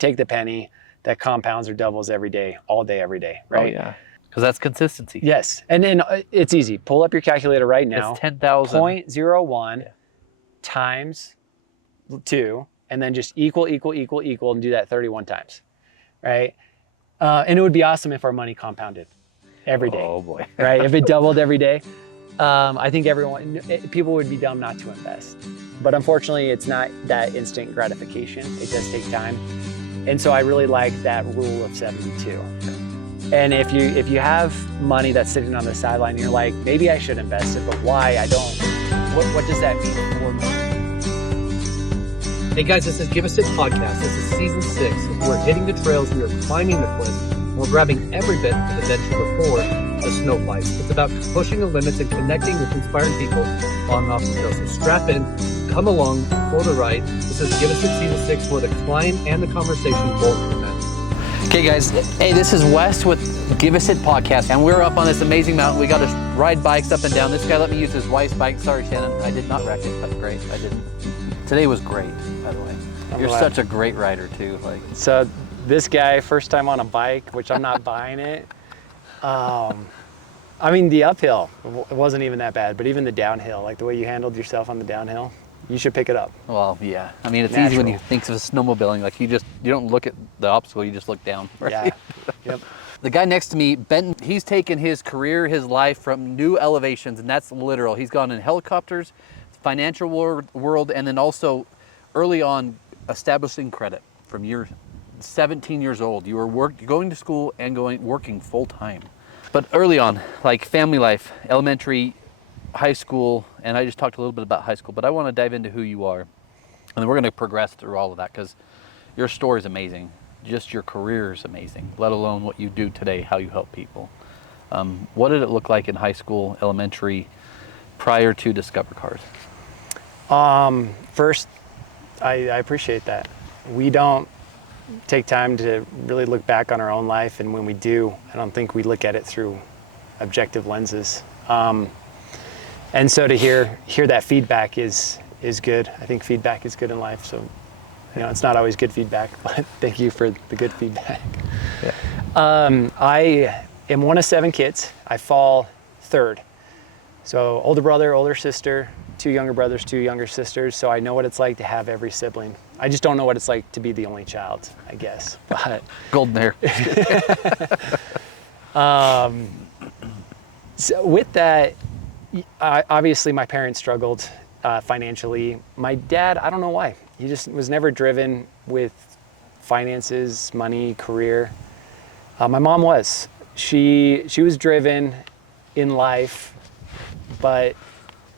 take the penny that compounds or doubles every day, all day, every day, right? Oh yeah, because that's consistency. Yes, and then it's easy. Pull up your calculator right now. It's 10,000. 0.01 times 2, and then just equal, and do that 31 times, right? And it would be awesome if our money compounded every day. Oh boy. Right? If it doubled every day, I think people would be dumb not to invest. But unfortunately, it's not that instant gratification. It does take time. And so I really like that rule of 72. And if you have money that's sitting on the sideline, and you're like, maybe I should invest it, but why? I don't. What does that mean for me? Hey guys, this is Give Us It Podcast. This is season 6. We're hitting the trails, we are climbing the cliffs, and we're grabbing every bit of adventure before the snow flies. It's about pushing the limits and connecting with inspiring people on and off the trail. So strap in, come along for the ride. This is Give Us It season 6, where the climb and the conversation both connect. Okay guys, hey, this is Wes with Give Us It Podcast, and we're up on this amazing mountain. We got to ride bikes up and down. This guy let me use his wife's bike. Sorry, Shannon, I did not wreck it. That's great. I didn't. Today was great, by the way. You're such a great rider too. So this guy, first time on a bike, which I'm not buying it. I mean, the uphill, it wasn't even that bad, but even the downhill, like the way you handled yourself on the downhill, you should pick it up. Well, yeah. I mean, it's easy when you think of snowmobiling. Like you don't look at the obstacle, you just look down. Right? Yeah. Yep. The guy next to me, Benton, he's taken his career, his life from new elevations, and that's literal. He's gone in helicopters, financial world, and then also early on establishing credit. From you're 17 years old, you were going to school and working full time. But early on, like family life, elementary, high school, and I just talked a little bit about high school, but I want to dive into who you are. And then we're going to progress through all of that because your story is amazing. Just your career is amazing, let alone what you do today, how you help people. What did it look like in high school, elementary, prior to Discover Cars? First, I appreciate that. We don't take time to really look back on our own life, and when we do, I don't think we look at it through objective lenses. And so to hear that feedback is good. I think feedback is good in life. So, it's not always good feedback, but thank you for the good feedback. Yeah. I am one of 7 kids. I fall 3rd. So older brother, older sister, 2 younger brothers, 2 younger sisters. So I know what it's like to have every sibling. I just don't know what it's like to be the only child, I guess. But golden hair. So with that, obviously my parents struggled financially. My dad, I don't know why. He just was never driven with finances, money, career. My mom was. She was driven in life, but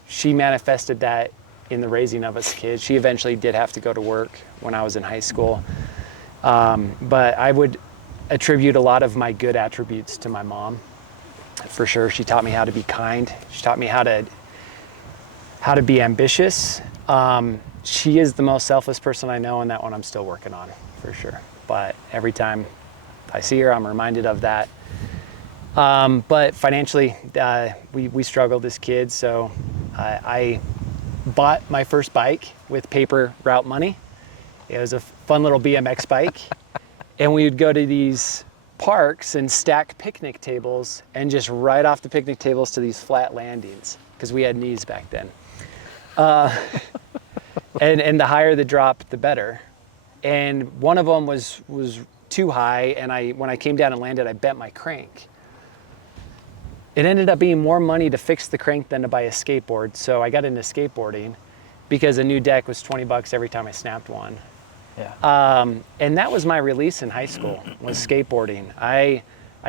she manifested that in the raising of us kids. She eventually did have to go to work when I was in high school. But I would attribute a lot of my good attributes to my mom, for sure. She taught me how to be kind. She taught me how to be ambitious. She is the most selfless person I know, and that one I'm still working on, for sure. But every time I see her, I'm reminded of that. But financially, we struggled as kids, so I bought my first bike with paper route money. It was a fun little BMX bike, and we would go to these parks and stack picnic tables and just ride off the picnic tables to these flat landings because we had knees back then. And the higher the drop, the better. And one of them was too high, and when I came down and landed, I bent my crank. It ended up being more money to fix the crank than to buy a skateboard. So I got into skateboarding because a new deck was $20 every time I snapped one. Yeah. And that was my release in high school, was skateboarding. I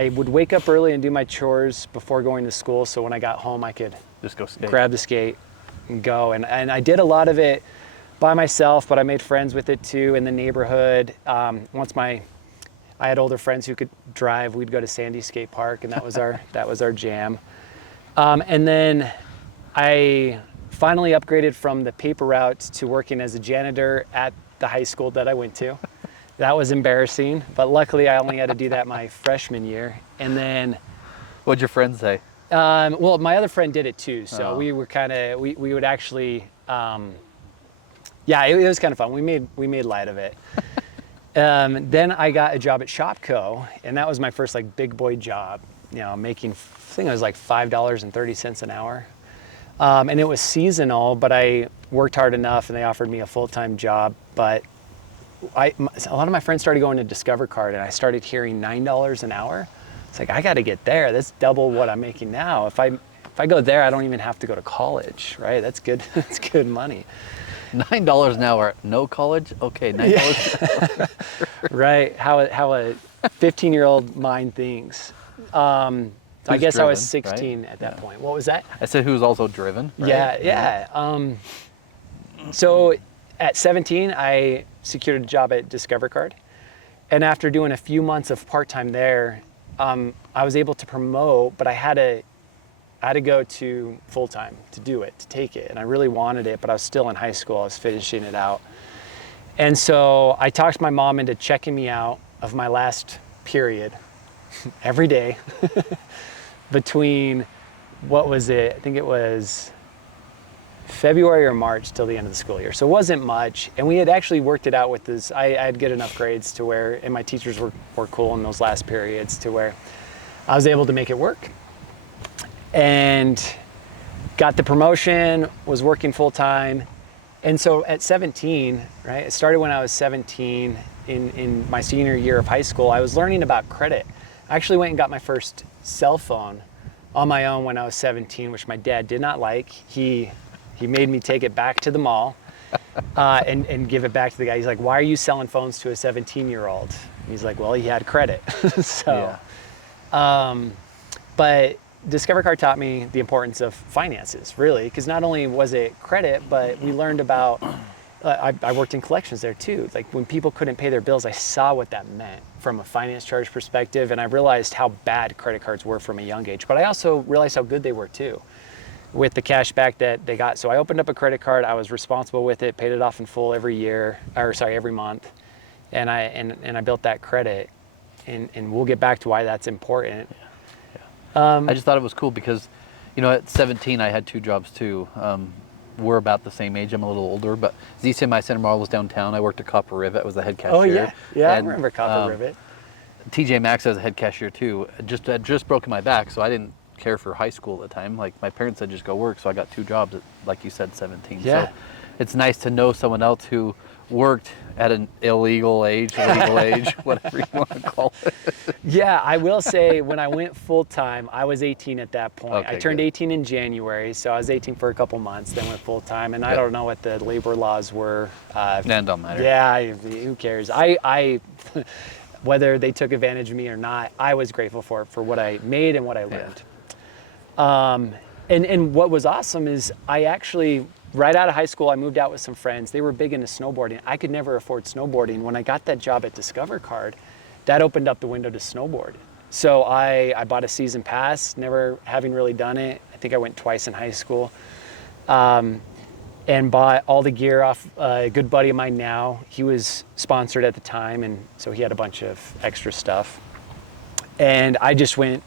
would wake up early and do my chores before going to school, so when I got home I could just go skate, grab the skate and go. And I did a lot of it by myself, but I made friends with it too in the neighborhood. I had older friends who could drive. We'd go to Sandy Skate Park, and that was our jam. And then I finally upgraded from the paper route to working as a janitor at the high school that I went to. That was embarrassing, but luckily I only had to do that my freshman year. And then, what'd your friends say? Well, my other friend did it too, so we were we would actually, it was kind of fun. We made light of it. Then I got a job at Shopco, and that was my first like big boy job, making, I think it was like $5.30 an hour. And it was seasonal, but I worked hard enough and they offered me a full-time job. But a lot of my friends started going to Discover Card, and I started hearing $9 an hour. It's like, I got to get there. That's double what I'm making now. If I go there, I don't even have to go to college, right? That's good. That's good money. $9 an hour, no college? Okay, $9. Yeah. Right. How a 15-year-old mind thinks. I guess I was 16 at that point. What was that? I said who's also driven. Right? Yeah. So at 17, I secured a job at Discover Card. And after doing a few months of part-time there, I was able to promote, but I had to go to full-time to do it, to take it. And I really wanted it, but I was still in high school. I was finishing it out. And so I talked my mom into checking me out of my last period every day between, what was it? I think it was February or March till the end of the school year. So it wasn't much. And we had actually worked it out with this. I had good enough grades to where, and my teachers were cool in those last periods to where I was able to make it work. And got the promotion, was working full time. And so at 17, right, it started when I was 17 in my senior year of high school, I was learning about credit. I actually went and got my first cell phone on my own when I was 17, which my dad did not like. He made me take it back to the mall and give it back to the guy. He's like, why are you selling phones to a 17-year-old? He's like, well, he had credit. So, yeah. But Discover Card taught me the importance of finances, really, because not only was it credit, but we learned about, I worked in collections there too. Like when people couldn't pay their bills, I saw what that meant from a finance charge perspective, and I realized how bad credit cards were from a young age. But I also realized how good they were too, with the cash back that they got. So I opened up a credit card, I was responsible with it, paid it off in full every month, and I built that credit, and we'll get back to why that's important. I just thought it was cool because, at 17, I had two jobs too. We're about the same age. I'm a little older, but ZCMI Center Mall was downtown. I worked at Copper Rivet. I was the head cashier. Oh, yeah. Yeah, and, I remember Copper Rivet. TJ Maxx as a head cashier too. I'd just broken my back, so I didn't care for high school at the time. Like my parents said, just go work. So I got two jobs at, like you said, 17. Yeah. So it's nice to know someone else who worked at an illegal age, legal age, whatever you want to call it. Yeah, I will say when I went full time, I was 18 at that point. Okay, I turned good. 18 in January, so I was 18 for a couple months, then went full time, and I don't know what the labor laws were. Don't matter. Yeah, who cares? I whether they took advantage of me or not, I was grateful for what I made and what I learned. And what was awesome is I actually, right out of high school, I moved out with some friends. They were big into snowboarding. I could never afford snowboarding. When I got that job at Discover Card, that opened up the window to snowboard. So I bought a season pass, never having really done it. I think I went twice in high school. And bought all the gear off a good buddy of mine now. He was sponsored at the time, and so he had a bunch of extra stuff. And I just went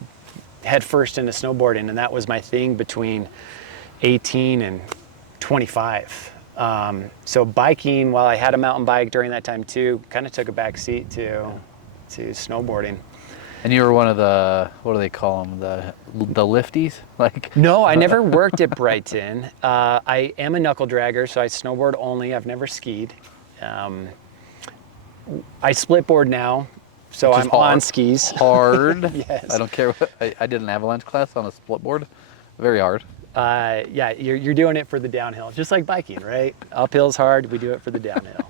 head first into snowboarding, and that was my thing between 18 and 25. So biking, while I had a mountain bike during that time too, kind of took a back seat to snowboarding. And you were one of the, what do they call them, the lifties? No, I never worked at Brighton. I am a knuckle dragger, so I snowboard only. I've never skied. I split board now, so I'm on skis. Hard. Yes. I don't care. I did an avalanche class on a split board. Very hard. Yeah, you're doing it for the downhill, just like biking, right? Uphill's hard, we do it for the downhill.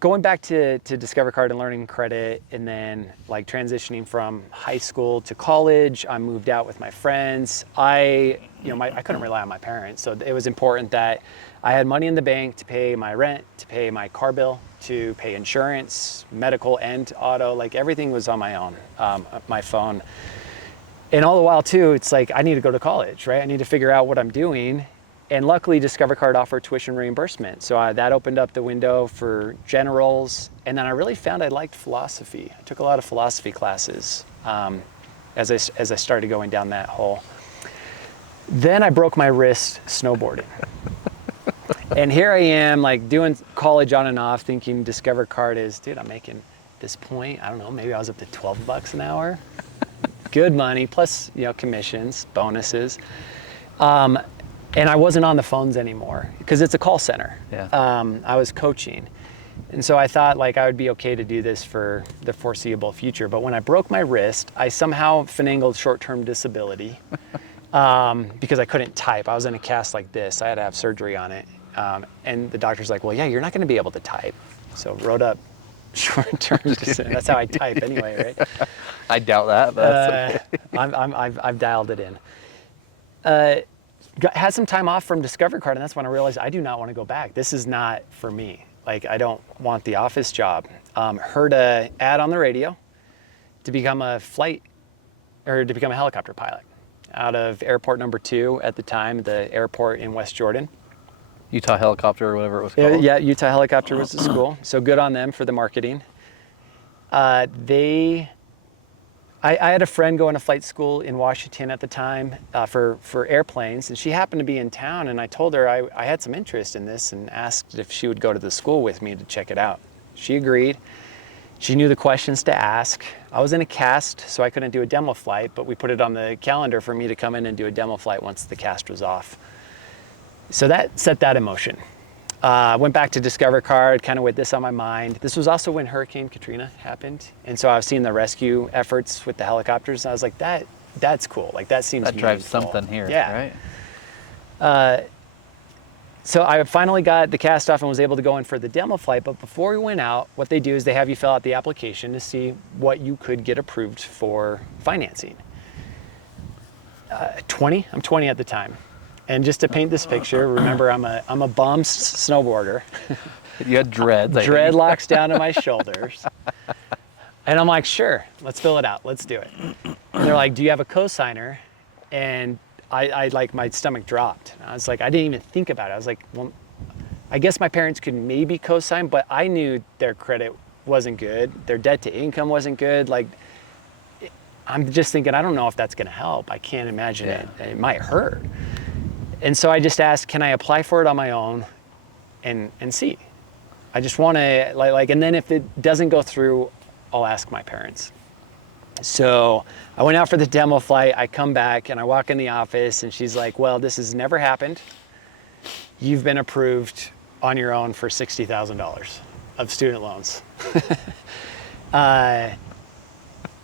Going back to Discover Card and learning credit, and then like transitioning from high school to college, I moved out with my friends. I couldn't rely on my parents, so it was important that I had money in the bank to pay my rent, to pay my car bill, to pay insurance, medical and auto, like everything was on my own, my phone. And all the while too, it's like, I need to go to college, right? I need to figure out what I'm doing. And luckily Discover Card offered tuition reimbursement. So that opened up the window for generals. And then I really found I liked philosophy. I took a lot of philosophy classes as I started going down that hole. Then I broke my wrist snowboarding. And here I am, like doing college on and off, thinking Discover Card is, dude, I'm making this point. I don't know, maybe I was up to $12 an hour. Good money, plus, commissions, bonuses. And I wasn't on the phones anymore because it's a call center. Yeah. I was coaching. And so I thought like I would be okay to do this for the foreseeable future. But when I broke my wrist, I somehow finagled short-term disability because I couldn't type. I was in a cast like this. I had to have surgery on it. And the doctor's like, well, yeah, you're not going to be able to type. So wrote up short-term disability. That's how I type anyway, right? I doubt that. But that's okay. I've dialed it in. Had some time off from Discover Card, and that's when I realized I do not want to go back. This is not for me. Like, I don't want the office job. Heard a ad on the radio to become a helicopter pilot out of airport number 2 at the time, the airport in West Jordan. Utah Helicopter or whatever it was called. Yeah, Utah Helicopter was the school. So good on them for the marketing. I had a friend going to flight school in Washington at the time for airplanes, and she happened to be in town, and I told her I had some interest in this and asked if she would go to the school with me to check it out. She agreed. She knew the questions to ask. I was in a cast, so I couldn't do a demo flight, but we put it on the calendar for me to come in and do a demo flight once the cast was off. So that set that in motion. Went back to Discover Card, kind of with this on my mind. This was also when Hurricane Katrina happened. And so I was seeing the rescue efforts with the helicopters. And I was like, that's cool. Like, that seems That drives meaningful. something here, yeah. right? So I finally got the cast off and was able to go in for the demo flight. But before we went out, what they do is they have you fill out the application to see what you could get approved for financing. 20? I'm 20 at the time. And just to paint this picture, remember I'm a bum snowboarder. You had dreads. Dreadlocks down to my shoulders. And I'm like, sure, let's fill it out. Let's do it. And they're like, do you have a cosigner? And I like, my stomach dropped. I was like, I didn't even think about it. I was like, well, I guess my parents could maybe cosign, but I knew their credit wasn't good. Their debt to income wasn't good. Like, I'm just thinking, I don't know if that's going to help. I can't imagine it. It might hurt. And so I just asked, can I apply for it on my own and see? I just want to, like, and then if it doesn't go through, I'll ask my parents. So I went out for the demo flight. I come back and I walk in the office and she's like, well, this has never happened. You've been approved on your own for $60,000 of student loans.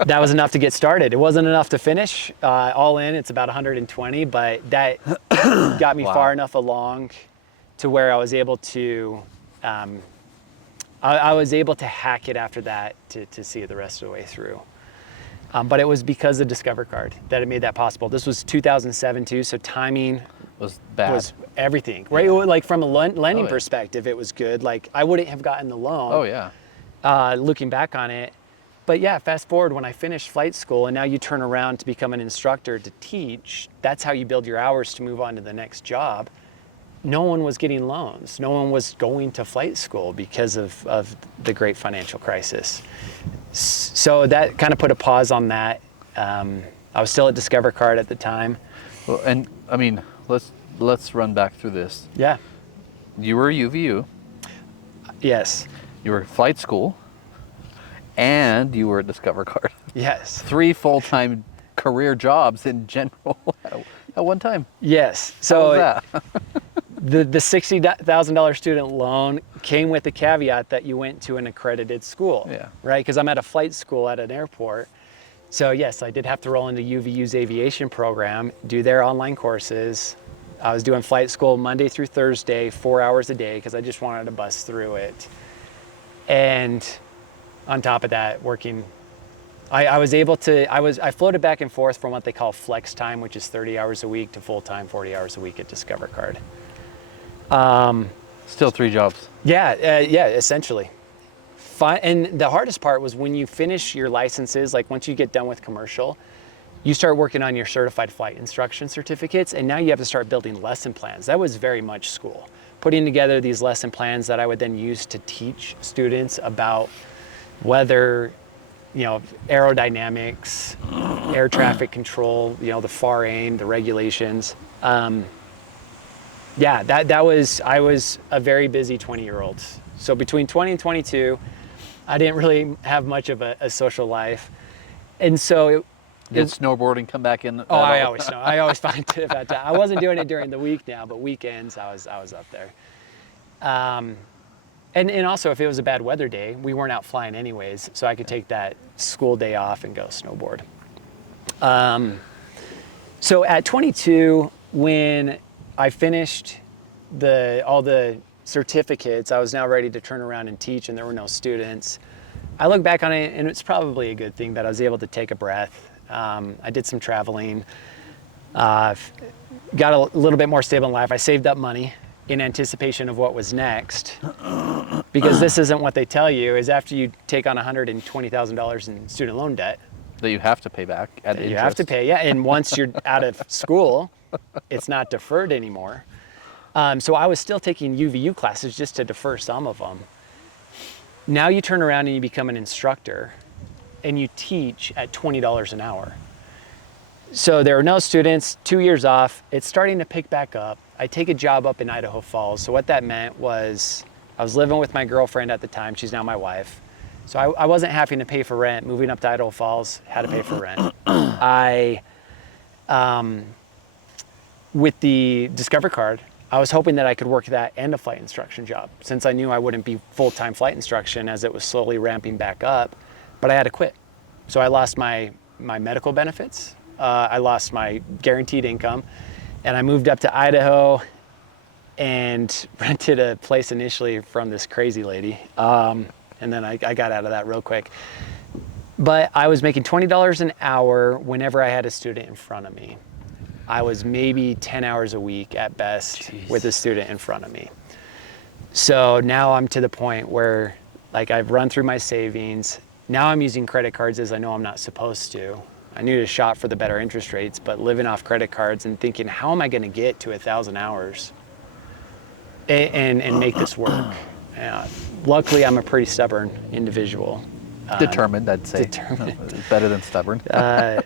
That was enough to get started. It wasn't enough to finish. All in, it's about 120, but that got me far enough along to where I was able to, I was able to hack it after that to see it the rest of the way through. But it was because of Discover Card that it made that possible. This was 2007 too, so timing Was bad. was everything, right? Yeah. Like from a lending yeah. perspective, it was good. Like I wouldn't have gotten the loan. Oh yeah. Looking back on it. But yeah, fast forward when I finished flight school and now you turn around to become an instructor to teach, that's how you build your hours to move on to the next job. No one was getting loans. No one was going to flight school because of the great financial crisis. So that kind of put a pause on that. I was still at Discover Card at the time. Well, and I mean, let's run back through this. Yeah. You were UVU. Yes. You were flight school. And you were at Discover Card. Yes. 3 full-time career jobs in general at one time. Yes. How So was that? the $60,000 student loan came with the caveat that you went to an accredited school. Yeah. Right? Because I'm at a flight school at an airport. So yes, I did have to roll into UVU's aviation program, do their online courses. I was doing flight school Monday through Thursday, 4 hours a day, because I just wanted to bust through it. And on top of that, working, I floated back and forth from what they call flex time, which is 30 hours a week, to full time, 40 hours a week at Discover Card. Still 3 jobs. Yeah, essentially. And the hardest part was when you finish your licenses, like once you get done with commercial, you start working on your certified flight instruction certificates, and now you have to start building lesson plans. That was very much school. Putting together these lesson plans that I would then use to teach students about weather, aerodynamics, air traffic control, the FAR aim, the regulations. Yeah, I was a very busy 20-year-old. So between 20 and 22, I didn't really have much of a social life. And so Did snowboarding come back in? I always snow. I always find it about that. I wasn't doing it during the week now, but weekends I was up there. And also if it was a bad weather day, we weren't out flying anyways, so I could take that school day off and go snowboard. So at 22, when I finished all the certificates, I was now ready to turn around and teach, and there were no students. I look back on it, and it's probably a good thing that I was able to take a breath. I did some traveling, got a little bit more stable in life. I saved up money in anticipation of what was next, because this isn't what they tell you, is after you take on $120,000 in student loan debt, that you have to pay back at interest. you have to pay, yeah. And once you're out of school, it's not deferred anymore. So I was still taking UVU classes just to defer some of them. Now you turn around and you become an instructor and you teach at $20 an hour. So there are no students, 2 years off. It's starting to pick back up. I take a job up in Idaho Falls. So what that meant was I was living with my girlfriend at the time. She's now my wife. So I wasn't having to pay for rent. Moving up to Idaho Falls, had to pay for rent. With the Discover card, I was hoping that I could work that and a flight instruction job, since I knew I wouldn't be full-time flight instruction as it was slowly ramping back up, but I had to quit. So I lost my medical benefits, I lost my guaranteed income, and I moved up to Idaho and rented a place initially from this crazy lady. And then I got out of that real quick. But I was making $20 an hour whenever I had a student in front of me. I was maybe 10 hours a week at best with a student in front of me. So now I'm to the point where like I've run through my savings. Now I'm using credit cards as I know I'm not supposed to. I need to shop for the better interest rates, but living off credit cards and thinking, how am I gonna get to 1,000 hours and make this work? Luckily, I'm a pretty stubborn individual. Determined, I'd say. Determined. Better than stubborn. I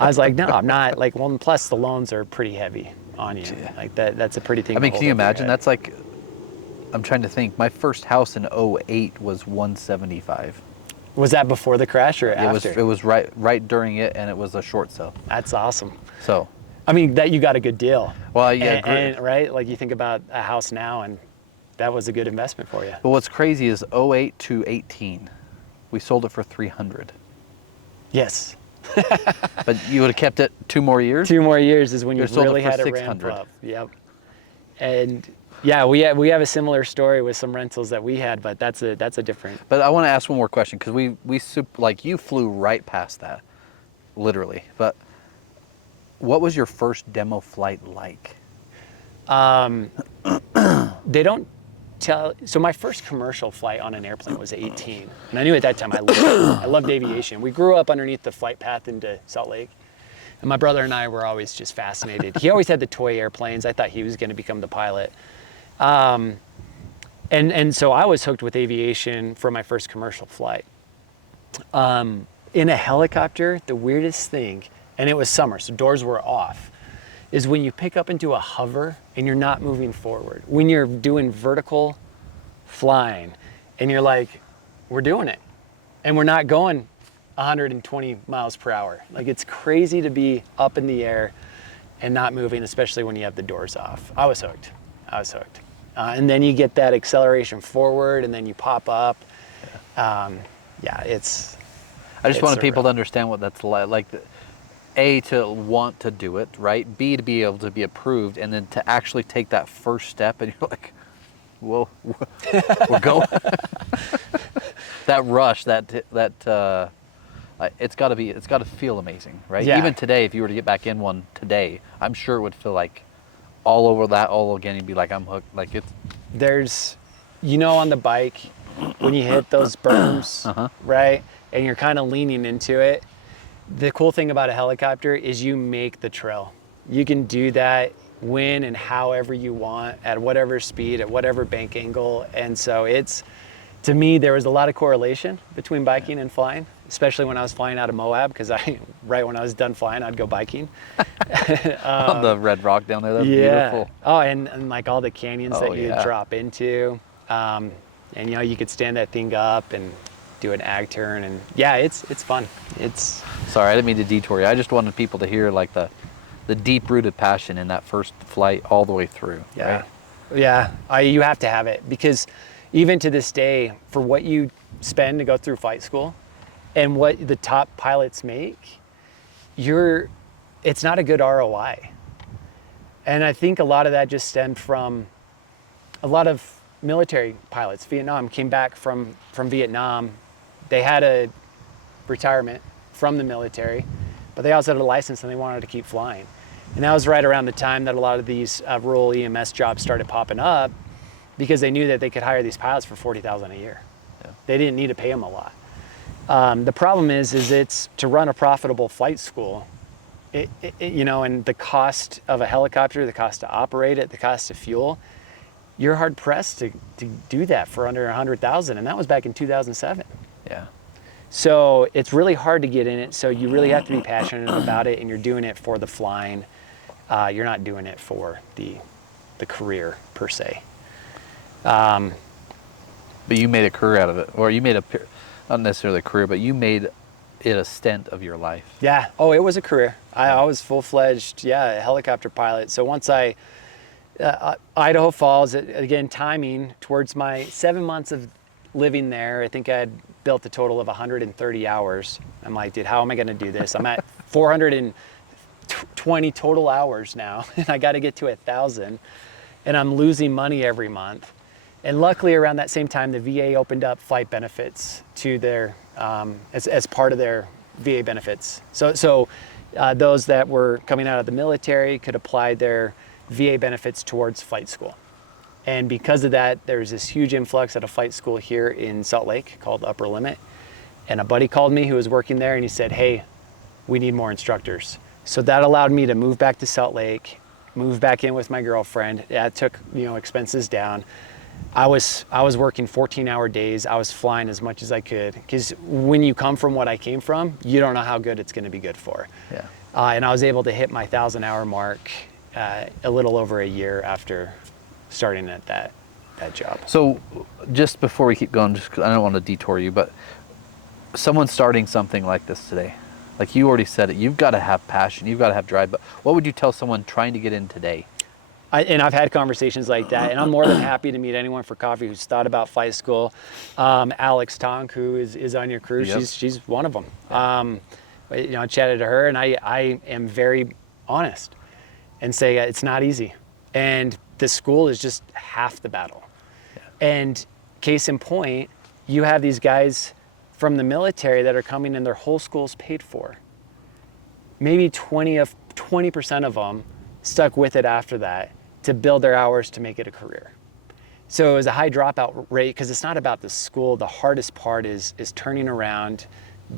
was like, no, I'm not. Like, well, and plus the loans are pretty heavy on you. Yeah. Like that's a pretty thing. I mean, to can you hold over your imagine? head. That's like, I'm trying to think. My first house in '08 was 175. Was that before the crash or after? It was right during it, and it was a short sale. That's awesome. So, I mean, that you got a good deal. well, yeah, And, right? Like you think about a house now, and that was a good investment for you. But what's crazy is '08 to '18, we sold it for 300. Yes. But you would have kept it 2 more years. 2 more years is when you You sold it really for had it ramp 600. up. Yep. And yeah, we have a similar story with some rentals that we had, but that's a different. But I want to ask one more question, because like you flew right past that, literally. But what was your first demo flight like? They don't tell. So my first commercial flight on an airplane was at 18, and I knew at that time I loved aviation. We grew up underneath the flight path into Salt Lake, and my brother and I were always just fascinated. He always had the toy airplanes. I thought he was going to become the pilot. And so I was hooked with aviation for my first commercial flight. In a helicopter, the weirdest thing, and it was summer, so doors were off, is when you pick up into a hover and you're not moving forward. When you're doing vertical flying and you're like, we're doing it. And we're not going 120 miles per hour. Like it's crazy to be up in the air and not moving, especially when you have the doors off. I was hooked. And then you get that acceleration forward and then you pop up. It's. I just it's wanted people surreal. to understand what that's like. A, to want to do it, right? B, to be able to be approved, and then to actually take that first step, and you're like, whoa, we're going. That rush, it's got to feel amazing, right? Yeah. Even today, if you were to get back in one today, I'm sure it would feel like all over that all again. You'd be like, I'm hooked. Like it's. There's, on the bike, when you hit those berms, right? And you're kind of leaning into it. The cool thing about a helicopter is you make the trail. You can do that when and however you want, at whatever speed, at whatever bank angle. And so to me, there was a lot of correlation between biking and flying. especially when I was flying out of Moab, because right when I was done flying, I'd go biking. On the Red Rock down there, that's Yeah. beautiful. Oh, and like all the canyons Oh, that you yeah. drop into. And you know, you could stand that thing up and do an ag turn, and yeah, it's fun. It's Sorry, I didn't mean to detour you. I just wanted people to hear like the deep-rooted passion in that first flight all the way through. yeah. Right? Yeah, you have to have it, because even to this day, for what you spend to go through flight school and what the top pilots make, it's not a good ROI. And I think a lot of that just stemmed from a lot of military pilots. Vietnam came back from Vietnam. They had a retirement from the military, but they also had a license and they wanted to keep flying. And that was right around the time that a lot of these rural EMS jobs started popping up, because they knew that they could hire these pilots for $40,000 a year. Yeah. They didn't need to pay them a lot. The problem is it's to run a profitable flight school, you know, and the cost of a helicopter, the cost to operate it, the cost of fuel, you're hard pressed to do that for under 100,000, and that was back in 2007. Yeah. So it's really hard to get in it. So you really have to be passionate about it, and you're doing it for the flying. You're not doing it for the career per se. But you made a career out of it, or you made not necessarily a career, but you made it a stint of your life. Yeah. Oh, it was a career. I was full-fledged, a helicopter pilot. So once Idaho Falls, again, timing towards my 7 months of living there, I think I had built a total of 130 hours. I'm like, dude, how am I going to do this? I'm at 420 total hours now, and I got to get to 1,000, and I'm losing money every month. And luckily, around that same time, the VA opened up flight benefits to their as part of their VA benefits. So those that were coming out of the military could apply their VA benefits towards flight school. And because of that, there's this huge influx at a flight school here in Salt Lake called Upper Limit. And a buddy called me who was working there, and he said, hey, we need more instructors. So that allowed me to move back to Salt Lake, move back in with my girlfriend. Yeah, it took, you know, expenses down. I was working 14-hour days. I was flying as much as I could, because when you come from what I came from, you don't know how good it's going to be good for. Yeah. And I was able to hit my 1,000-hour mark a little over a year after starting at that job. So just before we keep going, just 'cause I don't want to detour you, but someone starting something like this today, like you already said it, you've got to have passion, you've got to have drive, but what would you tell someone trying to get in today? And I've had conversations like that, and I'm more than happy to meet anyone for coffee who's thought about flight school. Alex Tonk, who is on your crew, Yep. she's one of them. You know, I chatted to her, and I am very honest and say it's not easy. And the school is just half the battle. Yeah. And case in point, you have these guys from the military that are coming and their whole school's paid for. Maybe 20% of them stuck with it after that to build their hours to make it a career. So it was a high dropout rate, because it's not about the school. The hardest part is turning around,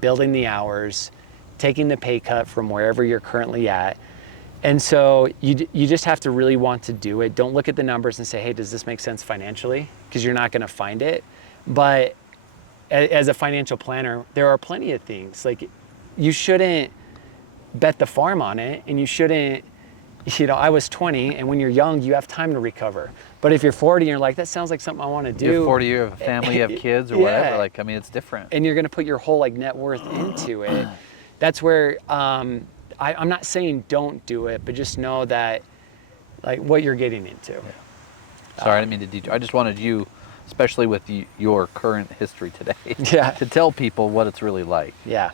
building the hours, taking the pay cut from wherever you're currently at. And so you just have to really want to do it. Don't look at the numbers and say, hey, does this make sense financially? Because you're not going to find it. But as a financial planner, there are plenty of things. Like, you shouldn't bet the farm on it, and you shouldn't, you know, I was 20, and when you're young, you have time to recover. But if you're 40 and you're like, that sounds like something I want to do. You're 40, you have a family, you have kids or whatever. Like, I mean, it's different. And you're going to put your whole net worth into it. That's where I'm not saying don't do it, but just know that what you're getting into. Yeah. Sorry, I didn't mean to detour. I just wanted you, especially with your current history today, to tell people what it's really like. Yeah.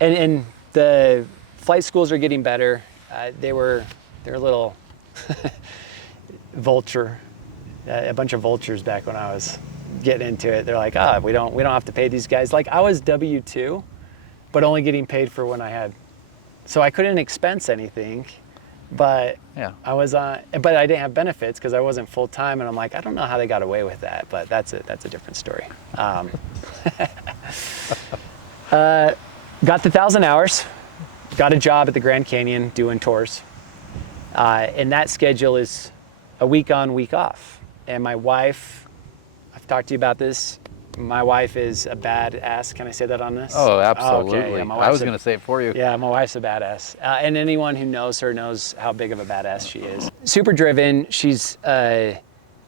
And the flight schools are getting better. They're a little a bunch of vultures back when I was getting into it. They're like, we don't have to pay these guys. Like, I was W-2, but only getting paid for when I had, so I couldn't expense anything, but I was on, but I didn't have benefits because I wasn't full time. And I'm like, I don't know how they got away with that, but that's a different story. Got the 1,000 hours, got a job at the Grand Canyon doing tours. And that schedule is a week on, week off. And my wife, I've talked to you about this, My wife is a badass. Can I say that on this? Oh, absolutely. Okay. Yeah, I was going to say it for you. Yeah, my wife's a badass. And anyone who knows her knows how big of a badass she is. Super driven. She's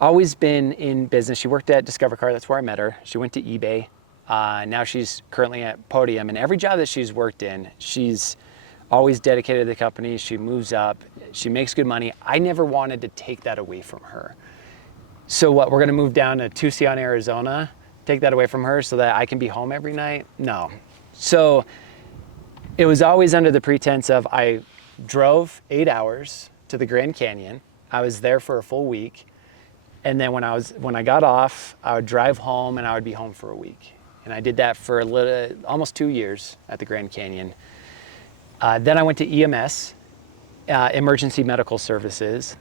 always been in business. She worked at Discover Car. That's where I met her. She went to eBay. Now she's currently at Podium. And every job that she's worked in, she's always dedicated to the company. She moves up. She makes good money. I never wanted to take that away from her. So what, we're going to move down to Tucson, Arizona, take that away from her so that I can be home every night? No. So it was always under the pretense of I drove 8 hours to the Grand Canyon. I was there for a full week. And then when I got off, I would drive home and I would be home for a week. And I did that for almost 2 years at the Grand Canyon. Then I went to EMS, Emergency Medical Services,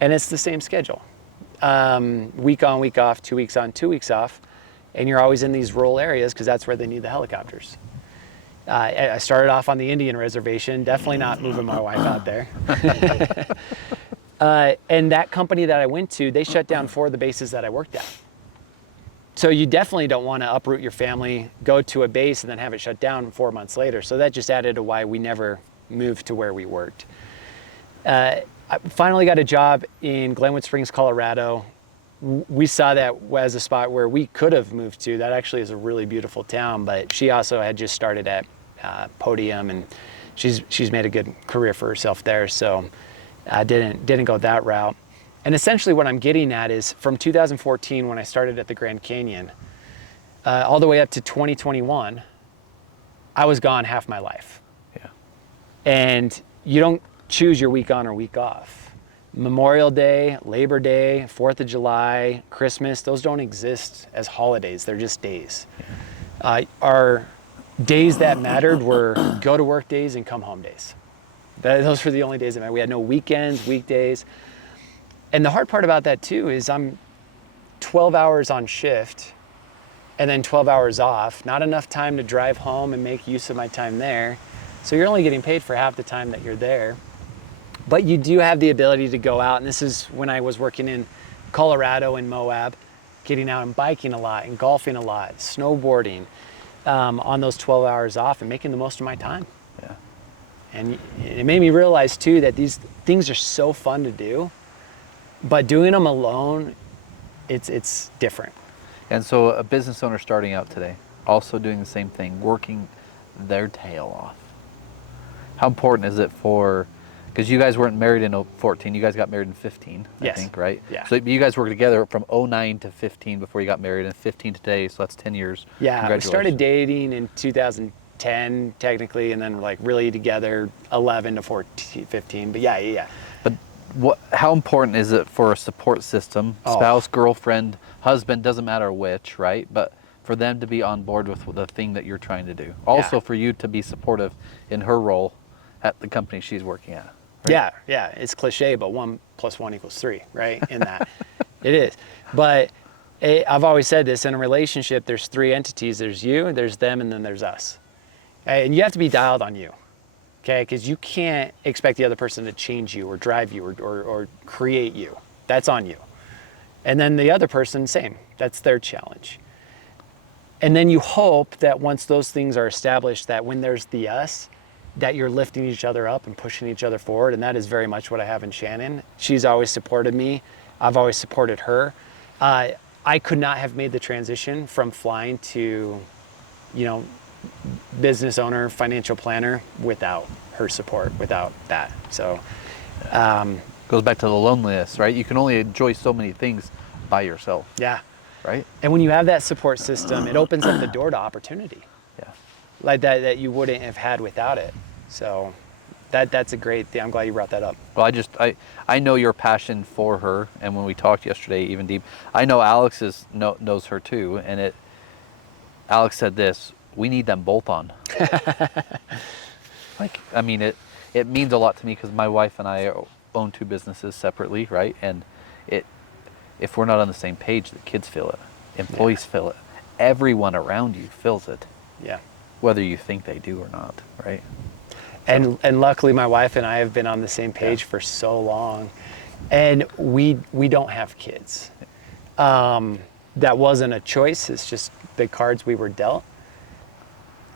and it's the same schedule. Week on, week off, 2 weeks on, 2 weeks off, and you're always in these rural areas because that's where they need the helicopters. I started off on the Indian reservation, definitely not moving my wife out there. And that company that I went to, they shut down 4 of the bases that I worked at. So you definitely don't want to uproot your family, go to a base and then have it shut down 4 months later. So that just added to why we never moved to where we worked. I finally got a job in Glenwood Springs, Colorado. We saw that as a spot where we could have moved to. That actually is a really beautiful town, but she also had just started at Podium, and she's made a good career for herself there. So I didn't go that route. And essentially what I'm getting at is from 2014, when I started at the Grand Canyon, all the way up to 2021, I was gone half my life. Yeah. And you don't choose your week on or week off. Memorial Day, Labor Day, 4th of July, Christmas, those don't exist as holidays. They're just days. Yeah. Our days that mattered were go to work days and come home days. Those were the only days that mattered. We had no weekends, weekdays. And the hard part about that too is I'm 12 hours on shift and then 12 hours off, not enough time to drive home and make use of my time there. So you're only getting paid for half the time that you're there. But you do have the ability to go out, and this is when I was working in Colorado and Moab, getting out and biking a lot and golfing a lot, snowboarding on those 12 hours off and making the most of my time. Yeah. And it made me realize too that these things are so fun to do. But doing them alone, it's different. And so a business owner starting out today, also doing the same thing, working their tail off. How important is it because you guys weren't married in 14, you guys got married in 15, I Yes. think, right? Yeah. So you guys worked together from 09 to 15 before you got married, and 15 to today, so that's 10 years. Yeah, we started dating in 2010, technically, and then like really together 11 to 14, 15, but yeah. But how important is it for a support system, spouse, girlfriend, husband, doesn't matter which, right? But for them to be on board with the thing that you're trying to do. Also for you to be supportive in her role at the company she's working at. Right? Yeah, it's cliche, but 1 + 1 = 3, right? In that, it is. But I've always said this, in a relationship, there's 3 entities. There's you, there's them, and then there's us. And you have to be dialed on you. Okay, because you can't expect the other person to change you or drive you or create you. That's on you. And then the other person, same. That's their challenge. And then you hope that once those things are established, that when there's the us, that you're lifting each other up and pushing each other forward. And that is very much what I have in Shannon. She's always supported me. I've always supported her. I could not have made the transition from flying to, business owner, financial planner without her support, without that. So goes back to the loneliness, right? You can only enjoy so many things by yourself. Yeah. Right? And when you have that support system, it opens up the door to opportunity. Yeah. Like that you wouldn't have had without it. So that's a great thing. I'm glad you brought that up. Well, I know your passion for her, and when we talked yesterday, even deep, I know Alex knows her too, and Alex said this: we need them both on. It means a lot to me because my wife and I own 2 businesses separately, right? And if we're not on the same page, the kids feel it, employees feel it, everyone around you feels it. Yeah. Whether you think they do or not, right? And luckily my wife and I have been on the same page for so long, and we don't have kids. that wasn't a choice. It's just the cards we were dealt.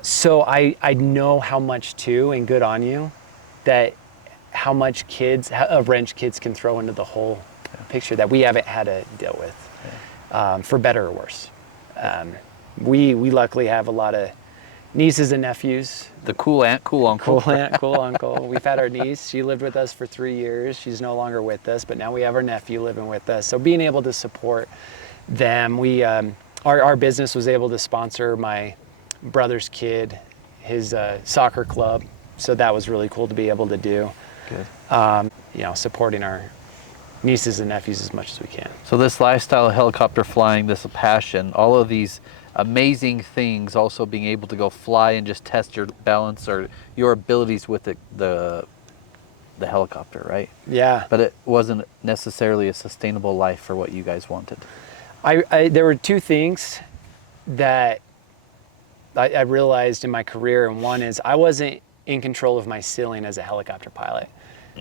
So I know how much too, and good on you, that how much a wrench kids can throw into the whole picture that we haven't had to deal with, for better or worse. We luckily have a lot of nieces and nephews. The cool aunt, cool uncle. Cool aunt, cool uncle. We've had our niece. She lived with us for 3 years. She's no longer with us, but now we have our nephew living with us. So being able to support them, our business was able to sponsor my brother's kid, his soccer club. So that was really cool to be able to do. Good. Supporting our nieces and nephews as much as we can. So this lifestyle of helicopter flying, this passion, all of these amazing things, also being able to go fly and just test your balance or your abilities with the helicopter, right? Yeah. But it wasn't necessarily a sustainable life for what you guys wanted. There were two things that I realized in my career, and one is I wasn't in control of my ceiling as a helicopter pilot.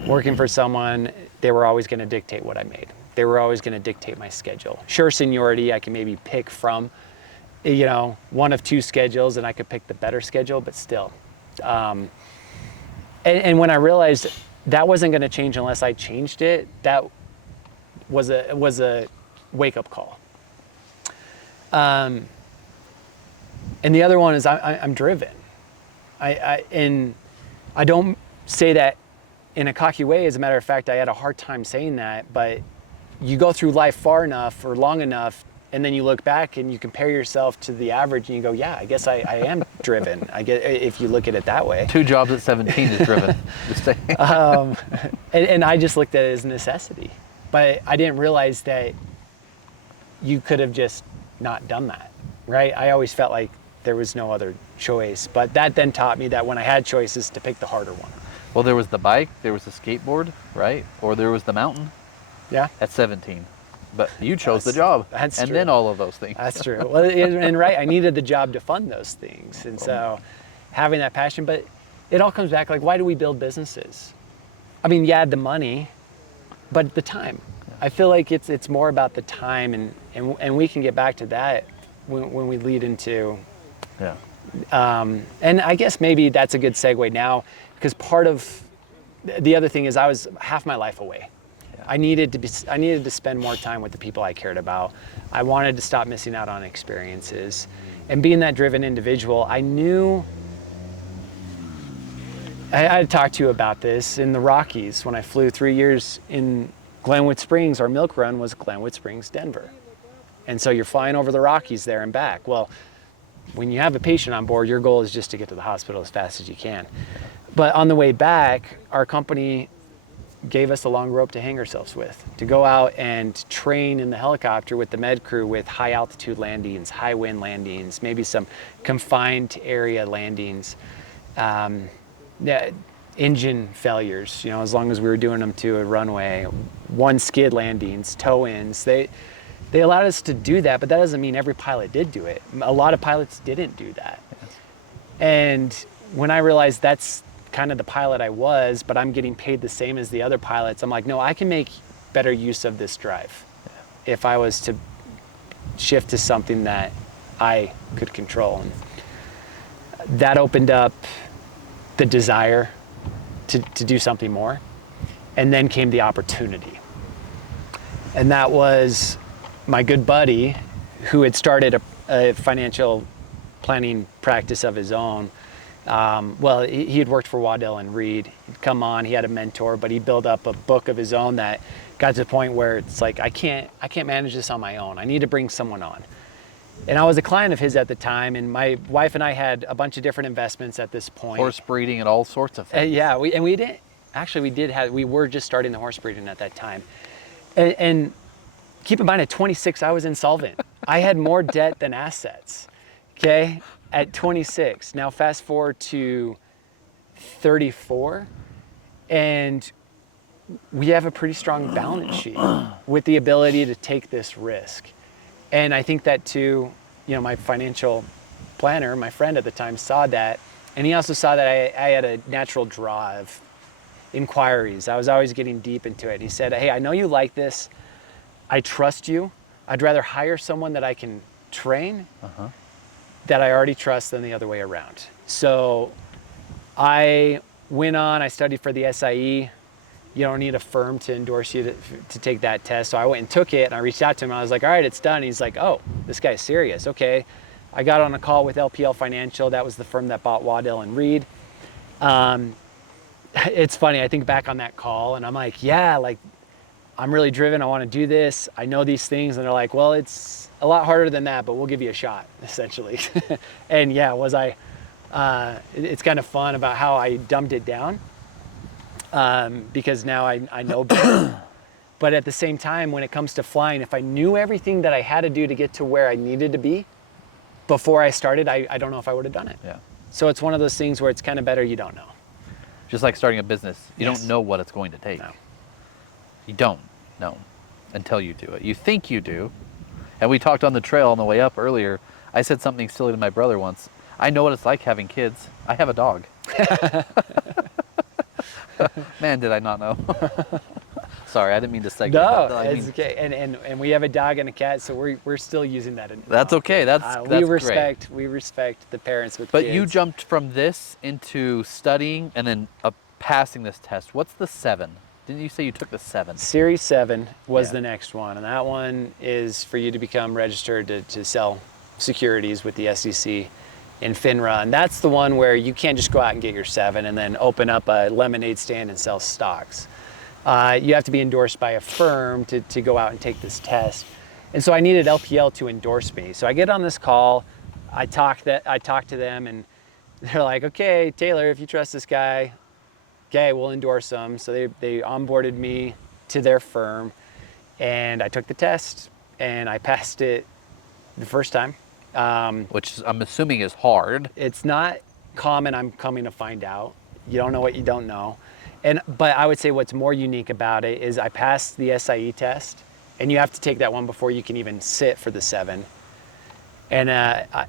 Working for someone, they were always going to dictate what I made. They were always going to dictate my schedule. Sure, seniority, I can maybe pick from, one of two schedules, and I could pick the better schedule, but still. And when I realized that wasn't going to change unless I changed it, that was a wake-up call. And the other one is I'm driven. And I don't say that in a cocky way. As a matter of fact, I had a hard time saying that, but you go through life far enough or long enough, and then you look back and you compare yourself to the average and you go, yeah, I guess I am driven. I get, if you look at it that way. 2 jobs at 17 is driven. And I just looked at it as necessity, but I didn't realize that you could have just not done that, right? I always felt like there was no other choice, but that then taught me that when I had choices, to pick the harder one. Well, there was the bike, there was the skateboard, right? Or there was the mountain. Yeah. At 17. But you chose the job. That's and true. then all of those things. That's true. Well, and right, I needed the job to fund those things. And so having that passion, but it all comes back, like, why do we build businesses? I mean, yeah, the money, but the time. I feel like it's more about the time, and we can get back to that when we lead into. Yeah. And I guess maybe that's a good segue now, because part of the other thing is I was half my life away. Yeah. I needed to spend more time with the people I cared about. I wanted to stop missing out on experiences, and being that driven individual, I knew. I talked to you about this in the Rockies when I flew 3 years in Glenwood Springs. Our milk run was Glenwood Springs, Denver. And so you're flying over the Rockies there and back. Well, when you have a patient on board, your goal is just to get to the hospital as fast as you can. But on the way back, our company gave us a long rope to hang ourselves with, to go out and train in the helicopter with the med crew with high altitude landings, high wind landings, maybe some confined area landings. Engine failures, as long as we were doing them to a runway, one skid landings, toe-ins. They allowed us to do that, but that doesn't mean every pilot did do it. A lot of pilots didn't do that. Yes. And when I realized that's kind of the pilot I was, but I'm getting paid the same as the other pilots, I'm like, no, I can make better use of this drive if I was to shift to something that I could control. And that opened up the desire to do something more. And then came the opportunity. And that was my good buddy who had started a financial planning practice of his own. He had worked for Waddell and Reed. He'd come on, he had a mentor, but he built up a book of his own that got to the point where it's like, I can't manage this on my own. I need to bring someone on. And I was a client of his at the time, and my wife and I had a bunch of different investments at this point. Horse breeding and all sorts of things. We were just starting the horse breeding at that time. And keep in mind, at 26, I was insolvent. I had more debt than assets, okay, at 26. Now fast forward to 34, and we have a pretty strong balance sheet with the ability to take this risk. And I think that too, my financial planner, my friend at the time, saw that. And he also saw that I had a natural draw of inquiries. I was always getting deep into it. He said, hey, I know you like this. I trust you. I'd rather hire someone that I can train Uh-huh. that I already trust than the other way around. So I went on, I studied for the SIE. You don't need a firm to endorse you to take that test. So I went and took it, and I reached out to him, and I was like, all right, it's done. He's like, oh, this guy's serious. Okay. I got on a call with LPL Financial. That was the firm that bought Waddell and Reed. It's funny, I think back on that call, and I'm like, yeah, like, I'm really driven. I want to do this. I know these things. And they're like, well, it's a lot harder than that, but we'll give you a shot, essentially. And yeah, it's kind of fun about how I dumbed it down, because now I know better. But at the same time, when it comes to flying, if I knew everything that I had to do to get to where I needed to be before I started, I don't know if I would have done it. Yeah. So it's one of those things where it's kind of better you don't know. Just like starting a business, you Yes. don't know what it's going to take. No. You don't know until you do it. You think you do. And we talked on the trail on the way up earlier. I said something silly to my brother once. I know what it's like having kids. I have a dog. Man, did I not know. Sorry, I didn't mean to segue. No, I it's mean, okay. And we have a dog and a cat, so we're still using that. That's okay. That's we great. respect the parents with But kids. you jumped from this into studying and then passing this test. What's the 7? Didn't you say you took the 7? Series 7 was Yeah. the next one, and that one is for you to become registered to sell securities with the SEC in FINRA, and that's the one where you can't just go out and get your 7 and then open up a lemonade stand and sell stocks. You have to be endorsed by a firm to go out and take this test. And so I needed LPL to endorse me. So I get on this call, I talk to them, and they're like, okay, Taylor, if you trust this guy, okay, we'll endorse him. So they onboarded me to their firm, and I took the test, and I passed it the first time. Which I'm assuming is hard. It's not common, I'm coming to find out. You don't know what you don't know. But I would say what's more unique about it is I passed the SIE test, and you have to take that one before you can even sit for the 7. And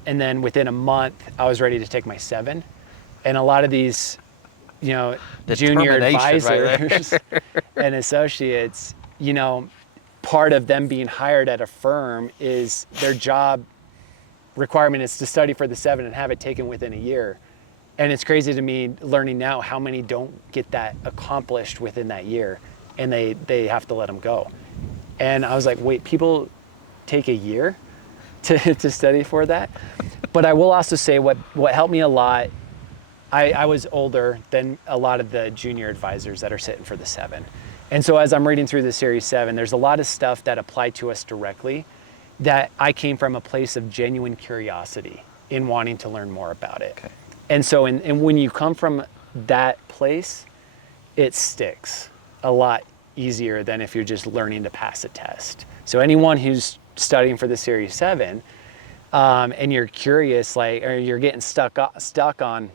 then within a month, I was ready to take my 7. And a lot of these, junior Determination right advisors and associates, part of them being hired at a firm is their job requirement is to study for the 7 and have it taken within a year. And it's crazy to me learning now how many don't get that accomplished within that year, and they have to let them go. And I was like, wait, people take a year to study for that? But I will also say what helped me a lot, I was older than a lot of the junior advisors that are sitting for the 7. And so as I'm reading through the Series 7, there's a lot of stuff that applied to us directly that I came from a place of genuine curiosity in wanting to learn more about it. Okay. And so and when you come from that place, it sticks a lot easier than if you're just learning to pass a test. So anyone who's studying for the Series 7 and you're curious, or you're getting stuck on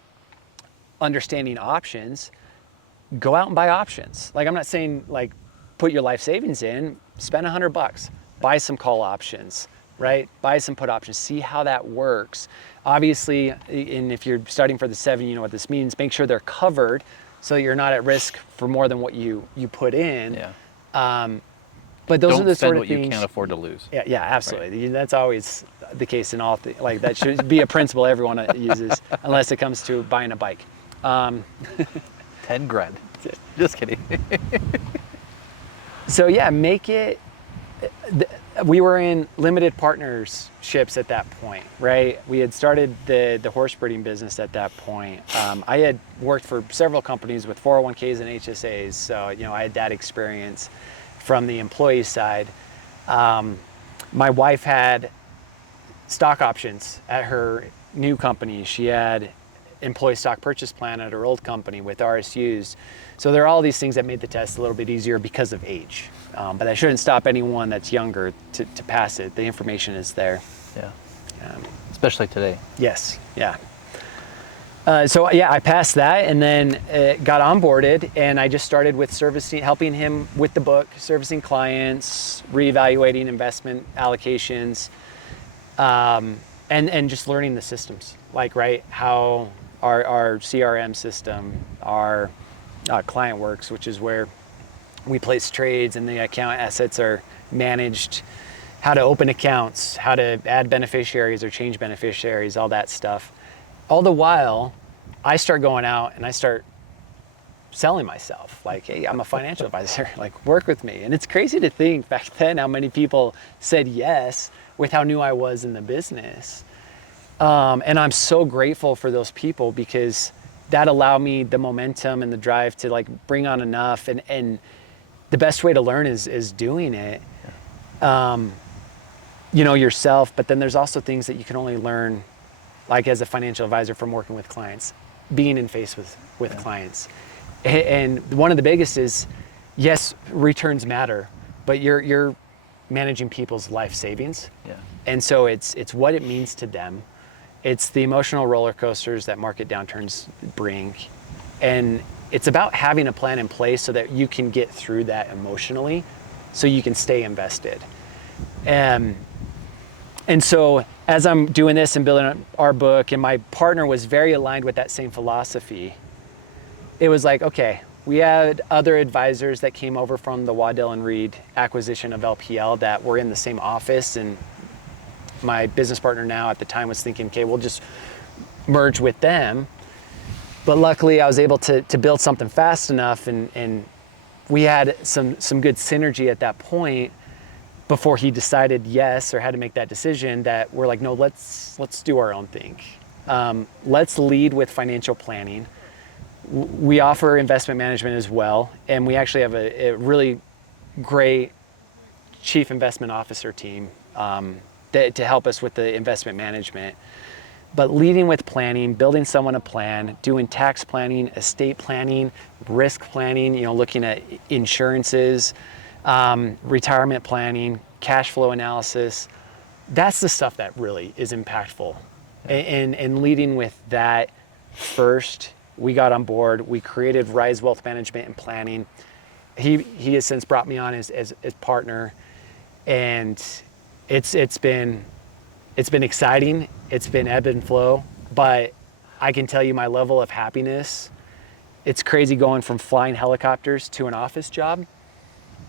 understanding options, go out and buy options. I'm not saying put your life savings in, spend $100, buy some call options, right? Buy some put options, see how that works. Obviously, and if you're studying for the 7, you know what this means. Make sure they're covered so you're not at risk for more than what you put in. Yeah. But those Don't are the spend sort of what things you can't afford to lose. Yeah, absolutely. Right. That's always the case in all things. That should be a principle everyone uses, unless it comes to buying a bike. 10 grand. Just kidding. So yeah, make it. We were in limited partnerships at that point, right? We had started the horse breeding business at that point. I had worked for several companies with 401ks and HSAs, so I had that experience from the employee side. My wife had stock options at her new company. She had employee stock purchase plan at her old company with RSUs. So there are all these things that made the test a little bit easier because of age. But that shouldn't stop anyone that's younger to pass it. The information is there. Yeah. Especially today. Yes, yeah. So yeah, I passed that and then got onboarded, and I just started with helping him with the book, servicing clients, reevaluating investment allocations, and just learning the systems, how our CRM system, our client works, which is where we place trades and the account assets are managed how to open accounts, how to add beneficiaries or change beneficiaries, all that stuff. All the while, I start going out and I start selling myself. Like, hey, I'm a financial advisor, like work with me. And it's crazy to think back then how many people said yes with how new I was in the business. And I'm so grateful for those people because that allowed me the momentum and the drive to like bring on enough. And the best way to learn is doing it, yourself. But then there's also things that you can only learn, like as a financial advisor, from working with clients, being in face with clients. And one of the biggest is, yes, returns matter, but you're managing people's life savings. Yeah. And so it's what it means to them. It's the emotional roller coasters that market downturns bring. And it's about having a plan in place so that you can get through that emotionally, so you can stay invested. And so as I'm doing this and building our book, and my partner was very aligned with that same philosophy, it was like, okay, we had other advisors that came over from the Waddell and Reed acquisition of LPL that were in the same office, and my business partner now at the time was thinking, okay, we'll just merge with them. But luckily I was able to build something fast enough, and we had some good synergy at that point before he decided yes, or had to make that decision, that we're like, no, let's do our own thing. Let's lead with financial planning. We offer investment management as well, and we actually have a really great chief investment officer team to help us with the investment management. But leading with planning, building someone a plan, doing tax planning, estate planning, risk planning, looking at insurances, retirement planning, cash flow analysis, that's the stuff that really is impactful. And leading with that first, we got on board. We created Rise Wealth Management and Planning. He has since brought me on as partner, and it's been exciting. It's been ebb and flow, but I can tell you my level of happiness. It's crazy going from flying helicopters to an office job.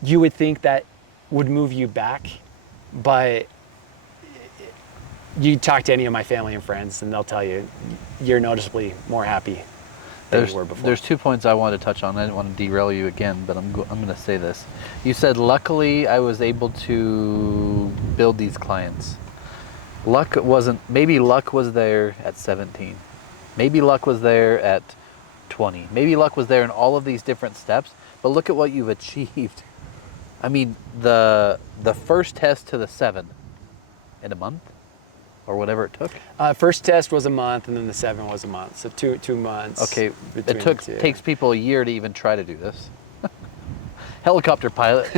You would think that would move you back, but you talk to any of my family and friends and they'll tell you you're noticeably more happy than you were before. There's 2 points I wanted to touch on. I didn't want to derail you again, but I'm going to say this. You said, luckily I was able to build these clients. Maybe luck was there at 17. Maybe luck was there at 20. Maybe luck was there in all of these different steps, but look at what you've achieved. I mean, the first test to the 7 in a month, or whatever it took. First test was a month, and then the 7 was a month, so two months. Okay, takes people a year to even try to do this. Helicopter pilot,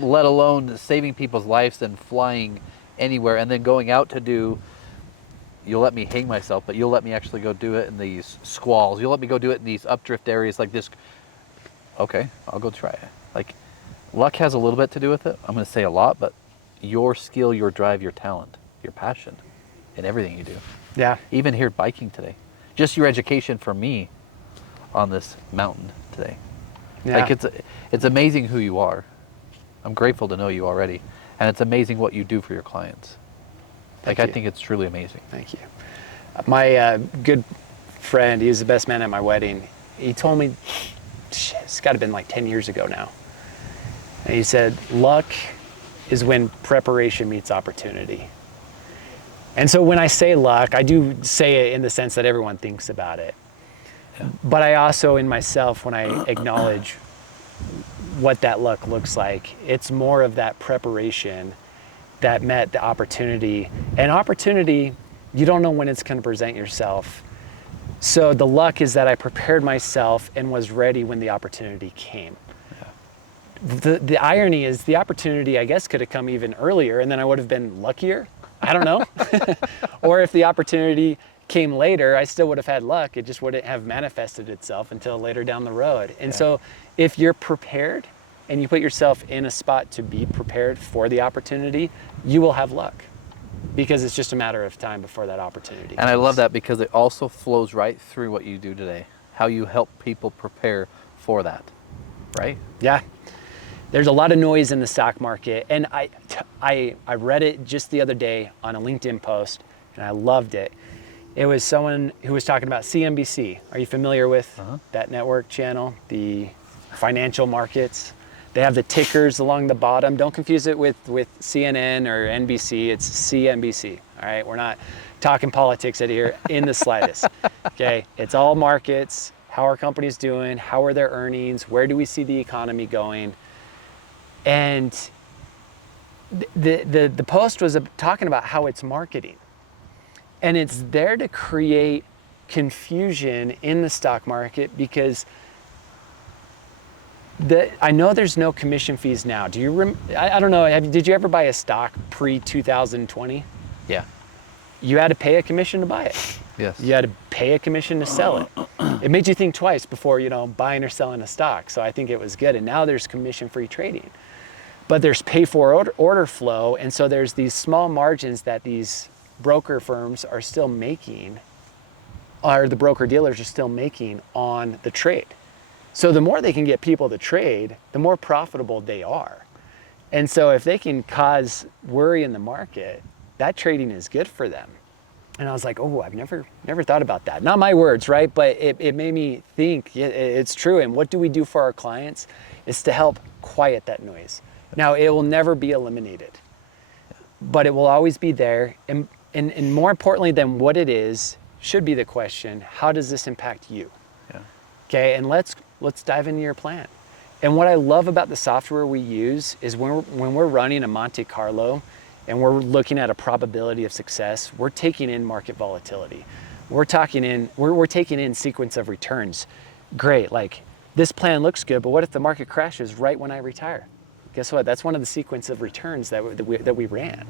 let alone saving people's lives and flying anywhere, and then going out to do, you'll let me hang myself, but you'll let me actually go do it in these squalls. You'll let me go do it in these updrift areas like this. Okay, I'll go try it. Like, luck has a little bit to do with it. I'm going to say a lot, but your skill, your drive, your talent, your passion in everything you do. Yeah. Even here biking today. Just your education for me on this mountain today. Yeah. Like, it's amazing who you are. I'm grateful to know you already. And it's amazing what you do for your clients. Thank I you. think it's really amazing. Thank you. My good friend, he was the best man at my wedding. He told me, it's got to have been like 10 years ago now. And he said, luck is when preparation meets opportunity. And so when I say luck, I do say it in the sense that everyone thinks about it. Yeah. But I also, in myself, when I acknowledge what that luck looks like, it's more of that preparation that met the opportunity. And opportunity, you don't know when it's going to present yourself. So the luck is that I prepared myself and was ready when the opportunity came. Yeah. The irony is the opportunity, I guess, could have come even earlier, and then I would have been luckier. I don't know. Or if the opportunity came later, I still would have had luck. It just wouldn't have manifested itself until later down the road. And so if you're prepared and you put yourself in a spot to be prepared for the opportunity, you will have luck, because it's just a matter of time before that opportunity comes. And I love that, because it also flows right through what you do today, how you help people prepare for that, right? Yeah. there's a lot of noise in the stock market. And I read it just the other day on a LinkedIn post, and I loved it. It was someone who was talking about CNBC. Are you familiar with that network channel, the financial markets? They have the tickers along the bottom. Don't confuse it with CNN or NBC. It's CNBC. All right, we're not talking politics out here in the slightest. Okay, it's all markets. How are companies doing? How are their earnings? Where do we see the economy going? And the post was talking about how it's marketing, and it's there to create confusion in the stock market because I know there's no commission fees now. Do you? I don't know. Did you ever buy a stock pre-2020? Yeah. You had to pay a commission to buy it. Yes. You had to pay a commission to sell it. It made you think twice before, buying or selling a stock. So I think it was good. And now there's commission-free trading. But there's pay-for-order flow. And so there's these small margins that these broker firms are still making, or the broker dealers are still making on the trade. So the more they can get people to trade, the more profitable they are. And so if they can cause worry in the market, that trading is good for them. And I was like, oh, I've never thought about that. Not my words, right? But it made me think, yeah, it's true. And what do we do for our clients is to help quiet that noise. Now, it will never be eliminated, but it will always be there. And more importantly than what it is, should be the question, how does this impact you? Yeah. Okay, and let's dive into your plan. And what I love about the software we use is when we're running a Monte Carlo and we're looking at a probability of success, we're taking in market volatility. We're taking in sequence of returns. Great, like this plan looks good, but what if the market crashes right when I retire? Guess what? That's one of the sequence of returns that we ran.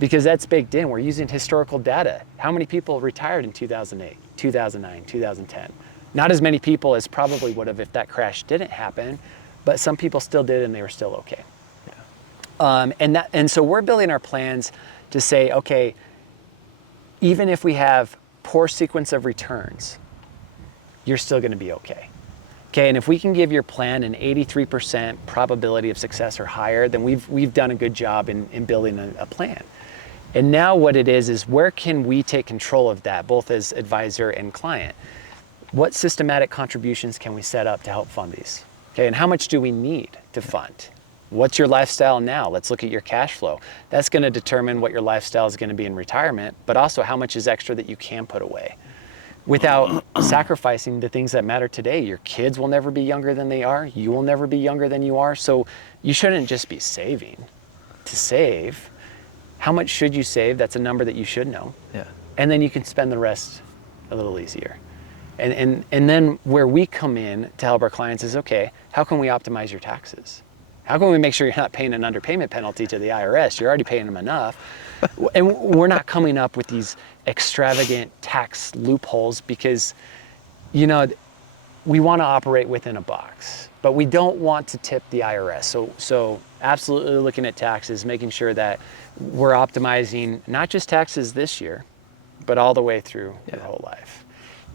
Because that's baked in. We're using historical data. How many people retired in 2008, 2009, 2010? Not as many people as probably would have if that crash didn't happen, but some people still did and they were still okay. Yeah. And so we're building our plans to say, okay, even if we have poor sequence of returns, you're still going to be okay. Okay, and if we can give your plan an 83% probability of success or higher, then we've done a good job in building a plan. And now what it is where can we take control of that, both as advisor and client? What systematic contributions can we set up to help fund these? Okay, and how much do we need to fund? What's your lifestyle now? Let's look at your cash flow. That's going to determine what your lifestyle is going to be in retirement, but also how much is extra that you can put away without sacrificing the things that matter today. Your kids will never be younger than they are. You will never be younger than you are. So you shouldn't just be saving to save. How much should you save? That's a number that you should know. Yeah. And then you can spend the rest a little easier. And then where we come in to help our clients is, okay, how can we optimize your taxes? How can we make sure you're not paying an underpayment penalty to the IRS? You're already paying them enough. And we're not coming up with these extravagant tax loopholes because, we want to operate within a box, but we don't want to tip the IRS. So absolutely looking at taxes, making sure that we're optimizing not just taxes this year, but all the way through your whole life.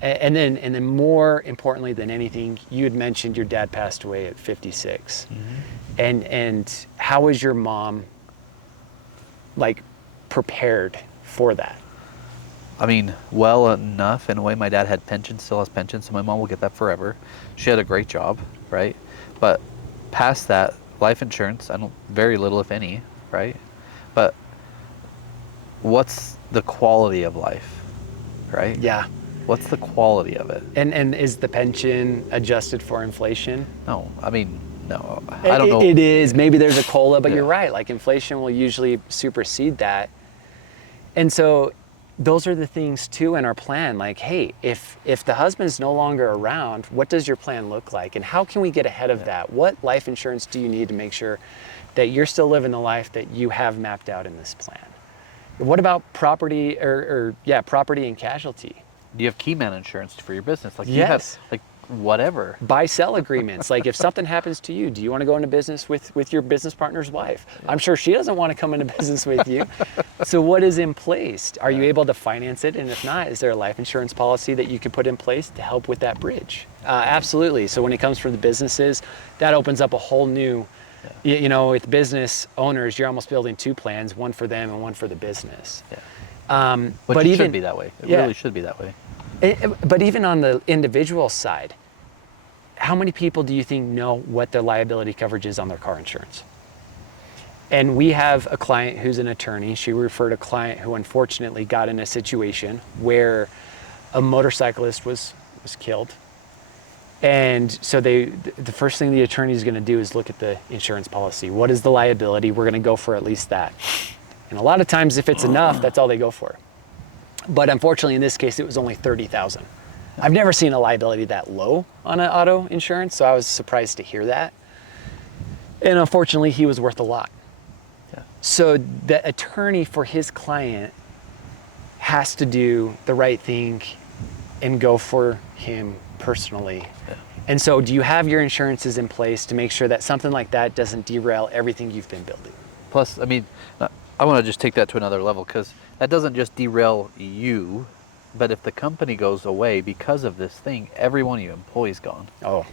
And then more importantly than anything, you had mentioned your dad passed away at 56. Mm-hmm. And how was your mom prepared for that? I mean, well enough in a way. My dad had pension, still has pension, so my mom will get that forever. She had a great job, right? But past that, life insurance, very little if any, right? But what's the quality of life, right? Yeah. What's the quality of it? And is the pension adjusted for inflation? No, no. I don't know. It is. Maybe there's a COLA, but you're right. Inflation will usually supersede that. And so those are the things too in our plan. Hey, if the husband's no longer around, what does your plan look like? And how can we get ahead of that? What life insurance do you need to make sure that you're still living the life that you have mapped out in this plan? What about property property and casualty? Do you have key man insurance for your business? Yes. You have whatever. Buy-sell agreements. If something happens to you, do you want to go into business with your business partner's wife? I'm sure she doesn't want to come into business with you. So what is in place? Are you able to finance it? And if not, is there a life insurance policy that you could put in place to help with that bridge? Absolutely. So when it comes for the businesses, that opens up a whole new You know, with business owners, you're almost building two plans, one for them and one for the business. But it even should be that way. It Yeah. really should be that way. But even on the individual side, how many people do you think know what their liability coverage is on their car insurance? And we have a client who's an attorney. She referred a client who unfortunately got in a situation where a motorcyclist was killed. And so the first thing the attorney is going to do is look at the insurance policy. What is the liability? We're going to go for at least that. And a lot of times, if it's enough, that's all they go for. But unfortunately, in this case, it was only $30,000. I've never seen a liability that low on an auto insurance, so I was surprised to hear that. And unfortunately, he was worth a lot. So the attorney for his client has to do the right thing and go for him personally. And so do you have your insurances in place to make sure that something like that doesn't derail everything you've been building? Plus, I mean, I want to just take that to another level, because that doesn't just derail you, but if the company goes away because of this thing, every one of your employees gone. Oh,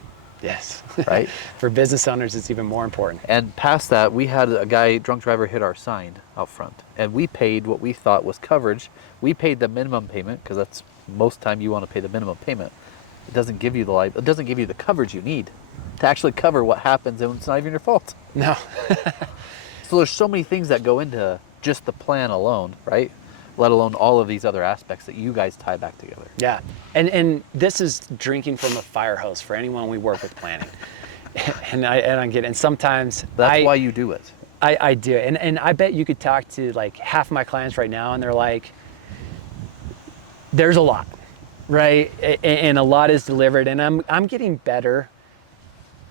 yes. Right? For business owners, it's even more important. And past that, we had a guy, drunk driver, hit our sign out front, and we paid what we thought was coverage. We paid the minimum payment, because that's most time you want to pay the minimum payment. It doesn't give you it doesn't give you the coverage you need to actually cover what happens, and it's not even your fault. No. So there's so many things that go into just the plan alone, right? Let alone all of these other aspects that you guys tie back together. Yeah. And this is drinking from a fire hose for anyone we work with planning. and I get it. And sometimes That's why you do it. I do. And I bet you could talk to like half my clients right now and they're like, there's a lot, right? And a lot is delivered. And I'm getting better.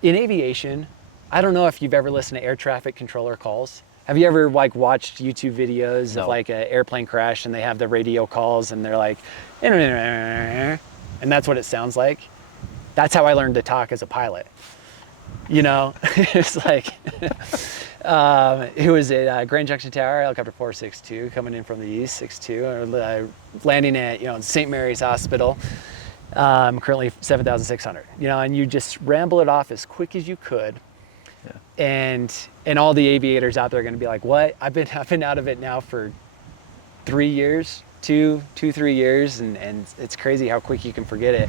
In aviation, I don't know if you've ever listened to air traffic controller calls. Have you ever like watched YouTube videos No. of like an airplane crash and they have the radio calls and they're like, and that's what it sounds like? That's how I learned to talk as a pilot. You know, it's like, who was it? Grand Junction Tower, helicopter 462, coming in from the east, 62, landing at, St. Mary's Hospital, currently 7,600, and you just ramble it off as quick as you could. And all the aviators out there are going to be like, what? I've been out of it now for 3 years, 3 years, and it's crazy how quick you can forget it.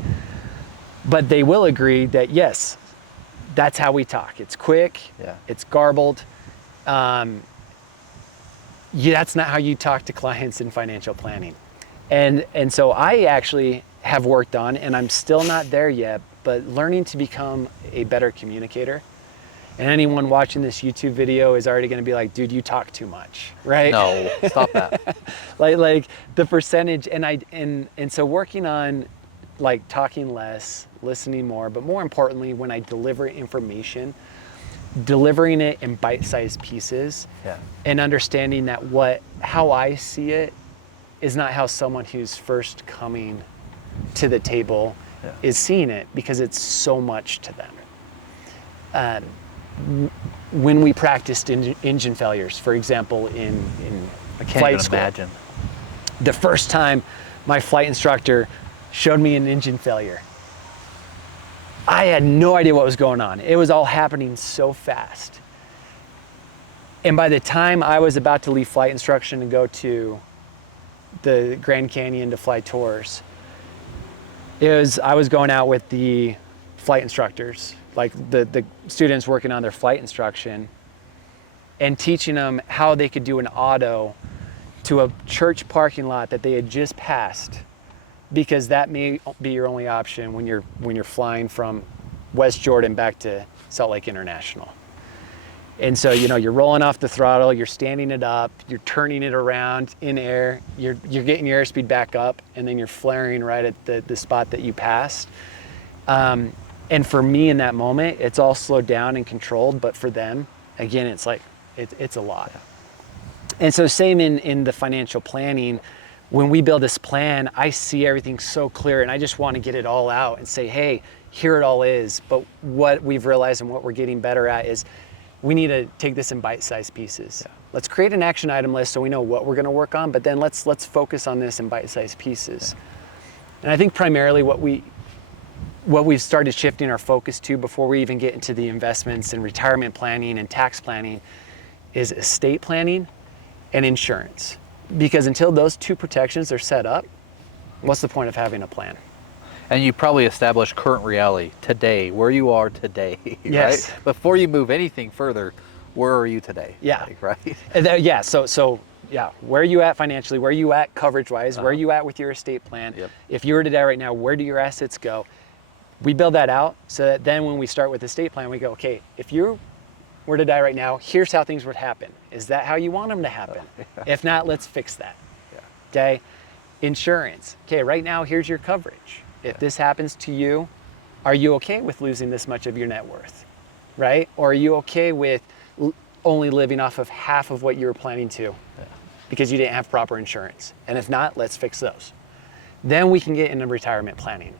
But they will agree that yes, that's how we talk. It's quick. Yeah. It's garbled. That's not how you talk to clients in financial planning. And so I actually have worked on, and I'm still not there yet, but learning to become a better communicator. And anyone watching this YouTube video is already going to be like, dude, you talk too much, right? No, stop that. like the percentage, and so working on like talking less, listening more, but more importantly, when I deliver information, delivering it in bite-sized pieces, and understanding that how I see it is not how someone who's first coming to the table is seeing it, because it's so much to them. When we practiced engine failures, for example, in flight school, Imagine. the first time my flight instructor showed me an engine failure, I had no idea what was going on. It was all happening so fast. And by the time I was about to leave flight instruction and go to the Grand Canyon to fly tours, I was going out with the flight instructors, like the students working on their flight instruction, and teaching them how they could do an auto to a church parking lot that they had just passed, because that may be your only option when you're flying from West Jordan back to Salt Lake International. And so, you're rolling off the throttle, you're standing it up, you're turning it around in air, you're getting your airspeed back up, and then you're flaring right at the spot that you passed. And for me in that moment, it's all slowed down and controlled, but for them, again, it's like, it's a lot. And so same in the financial planning, when we build this plan, I see everything so clear, and I just want to get it all out and say, hey, here it all is. But what we've realized and what we're getting better at is we need to take this in bite-sized pieces. Let's create an action item list so we know what we're going to work on, but then let's focus on this in bite-sized pieces. And I think primarily what what we've started shifting our focus to before we even get into the investments and retirement planning and tax planning is estate planning and insurance. Because until those two protections are set up, what's the point of having a plan? And you probably establish current reality today, where you are today, Yes. right? Before you move anything further, where are you today? Yeah. Like, right? Yeah, so yeah, where are you at financially? Where are you at coverage-wise? Where are you at with your estate plan? Yep. If you were to die right now, where do your assets go? We build that out so that then when we start with the estate plan, we go, okay, if you were to die right now, here's how things would happen. Is that how you want them to happen? If not, let's fix that. Yeah. Okay? Insurance. Okay, right now, here's your coverage. If this happens to you, are you okay with losing this much of your net worth? Right? Or are you okay with only living off of half of what you were planning to because you didn't have proper insurance? And if not, let's fix those. Then we can get into retirement planning.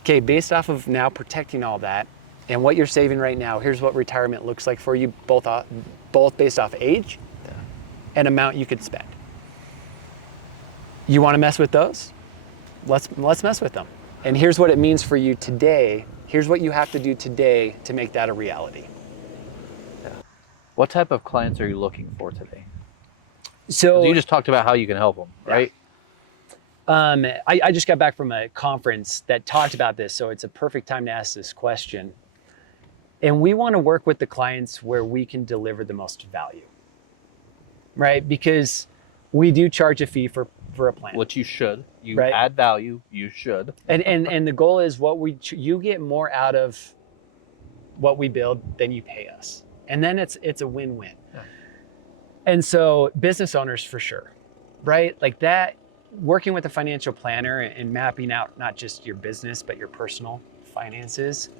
Okay, based off of now protecting all that and what you're saving right now, here's what retirement looks like for you, both based off age and amount you could spend. You want to mess with those? Let's mess with them. And here's what it means for you today. Here's what you have to do today to make that a reality. What type of clients are you looking for today? So You just talked about how you can help them, right? I just got back from a conference that talked about this, so it's a perfect time to ask this question. And we want to work with the clients where we can deliver the most value, right? Because we do charge a fee for a plan. Which you should. You Right. add value, you should. And the goal is you get more out of what we build than you pay us. And then it's a win-win. Yeah. And so business owners for sure, right? Like that, working with a financial planner and mapping out not just your business, but your personal finances.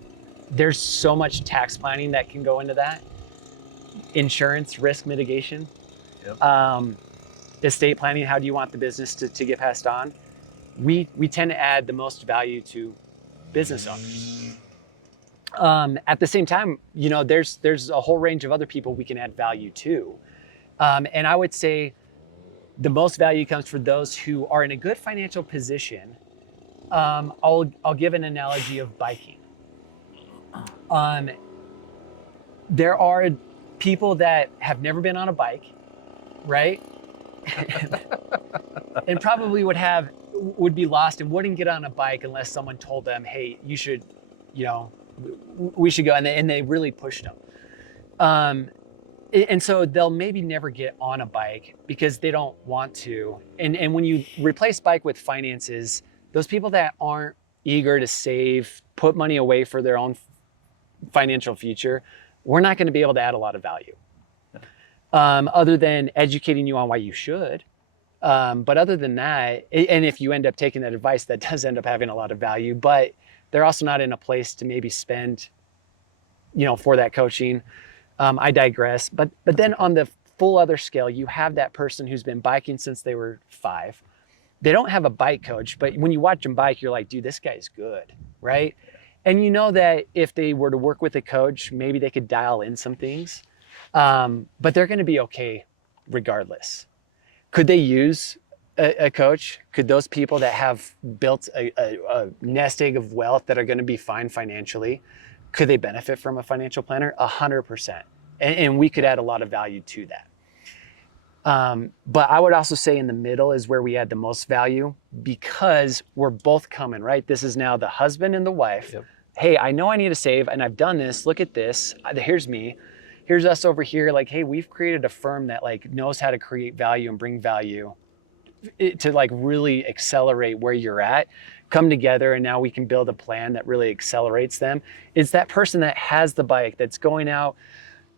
There's so much tax planning that can go into that. Insurance, risk mitigation. Yep. Estate planning, how do you want the business to get passed on? We tend to add the most value to business owners. At the same time, there's a whole range of other people we can add value to. And I would say the most value comes for those who are in a good financial position. I'll give an analogy of biking. There are people that have never been on a bike, right? And probably would be lost and wouldn't get on a bike unless someone told them, hey, you should, we should go. And they really pushed them. And so they'll maybe never get on a bike because they don't want to. And when you replace bike with finances, those people that aren't eager to save, put money away for their own financial future, we're not going to be able to add a lot of value. Other than educating you on why you should. But other than that, and if you end up taking that advice, that does end up having a lot of value, but they're also not in a place to maybe spend, for that coaching. I digress. But then on the full other scale, you have that person who's been biking since they were 5. They don't have a bike coach, but when you watch them bike, you're like, dude, this guy's good, right? And you know that if they were to work with a coach, maybe they could dial in some things, but they're going to be okay regardless. Could they use a coach? Could those people that have built a nest egg of wealth that are going to be fine financially, could they benefit from a financial planner? 100%. And we could add a lot of value to that. But I would also say in the middle is where we add the most value because we're both coming, right? This is now the husband and the wife. Yep. Hey, I know I need to save and I've done this. Look at this. Here's me. Here's us over here. Like, hey, we've created a firm that knows how to create value and bring value to really accelerate where you're at. Come together and now we can build a plan that really accelerates them. It's that person that has the bike that's going out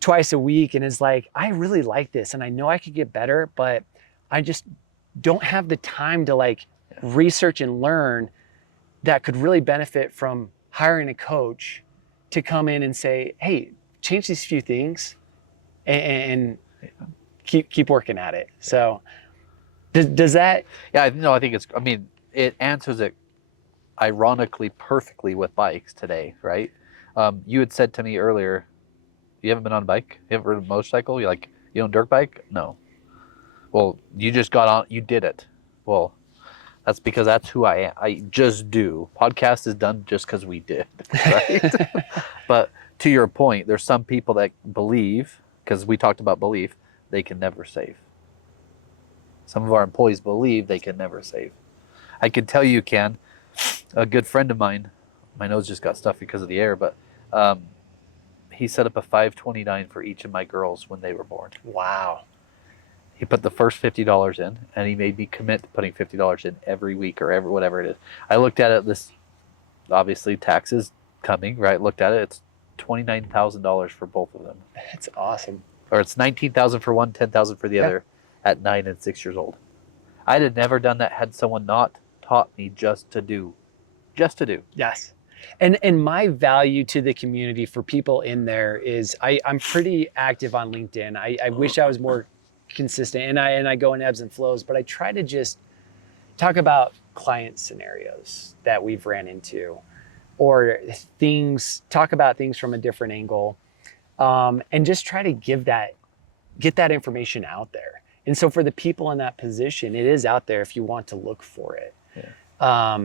twice a week and is like, I really like this and I know I could get better, but I just don't have the time to research and learn, that could really benefit from hiring a coach to come in and say, hey, change these few things and keep working at it. So does that? Yeah, no, I think it answers it ironically perfectly with bikes today, right? You had said to me earlier, you haven't been on a bike? You haven't ridden a motorcycle? You don't dirt bike? No. Well, you just got on, you did it. Well, That's because that's who I am. I just do. Podcast is done just because we did, right? But to your point, there's some people that believe, because we talked about belief, they can never save. Some of our employees believe they can never save. I can tell you can. A good friend of mine, my nose just got stuffy because of the air, but he set up a 529 for each of my girls when they were born. Wow. He put the first $50 in, and he made me commit to putting $50 in every week or every whatever it is. I looked at it. This obviously taxes coming, right? Looked at it. It's $29,000 for both of them. That's awesome. Or it's $19,000 for one, $10,000 for the other at 9 and 6 years old. I'd have never done that had someone not taught me just to do. Yes. And my value to the community for people in there is I'm pretty active on LinkedIn. I wish I was more consistent, and I go in ebbs and flows, but I try to just talk about client scenarios that we've ran into, or talk about things from a different angle, and just try to get that information out there. And so for the people in that position, it is out there if you want to look for it. Yeah.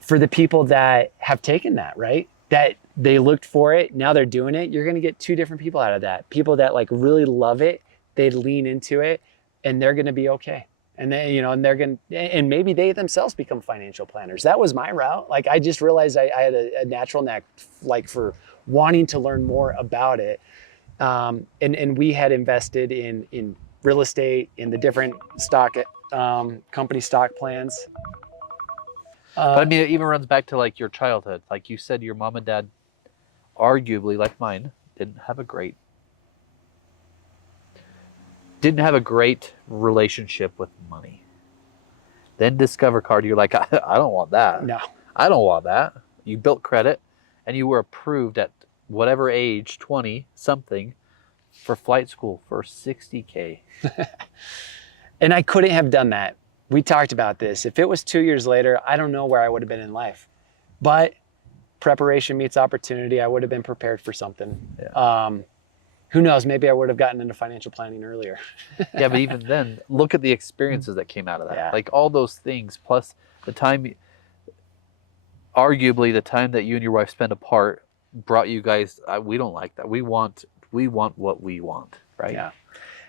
For the people that have taken that, right? That they looked for it, now they're doing it, you're going to get two different people out of that. People that like really love it, they lean into it, and they're going to be okay. And they, and they're going to, and maybe they themselves become financial planners. That was my route. Like, I just realized I had a natural knack, like, for wanting to learn more about it. And we had invested in real estate, in the different stock, company stock plans. But I mean, it even runs back to like your childhood. Like you said, your mom and dad, arguably like mine, didn't have a great relationship with money. Then Discover Card, you're like, I don't want that. No. I don't want that. You built credit, and you were approved at whatever age, 20 something, for flight school for $60K. And I couldn't have done that. We talked about this. If it was 2 years later, I don't know where I would have been in life. But preparation meets opportunity. I would have been prepared for something. Yeah. Who knows? Maybe I would have gotten into financial planning earlier. Yeah, but even then, look at the experiences that came out of that. Yeah. Like all those things, plus the time, arguably the time that you and your wife spent apart brought you guys, we don't like that. We want what we want, right? Yeah.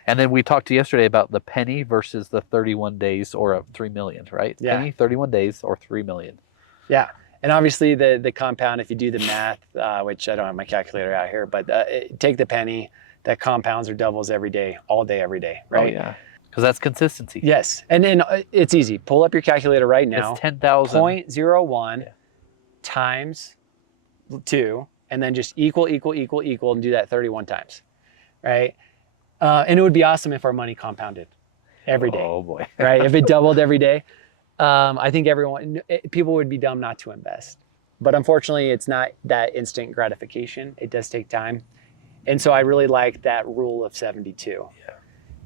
And then we talked to yesterday about the penny versus the 31 days or 3 million, right? Yeah. Penny, 31 days or 3 million. Yeah. And obviously the compound, if you do the math, which I don't have my calculator out here, but take the penny, that compounds or doubles every day, all day, every day, right? Oh, yeah. Because that's consistency. Yes. And then it's easy. Pull up your calculator right now. It's 10,000. 0.01 times 2, and then just equal, and do that 31 times, right? And it would be awesome if our money compounded every day. Oh boy. Right? If it doubled every day, I think people would be dumb not to invest. But unfortunately, it's not that instant gratification. It does take time. And so I really like that rule of 72. Yeah.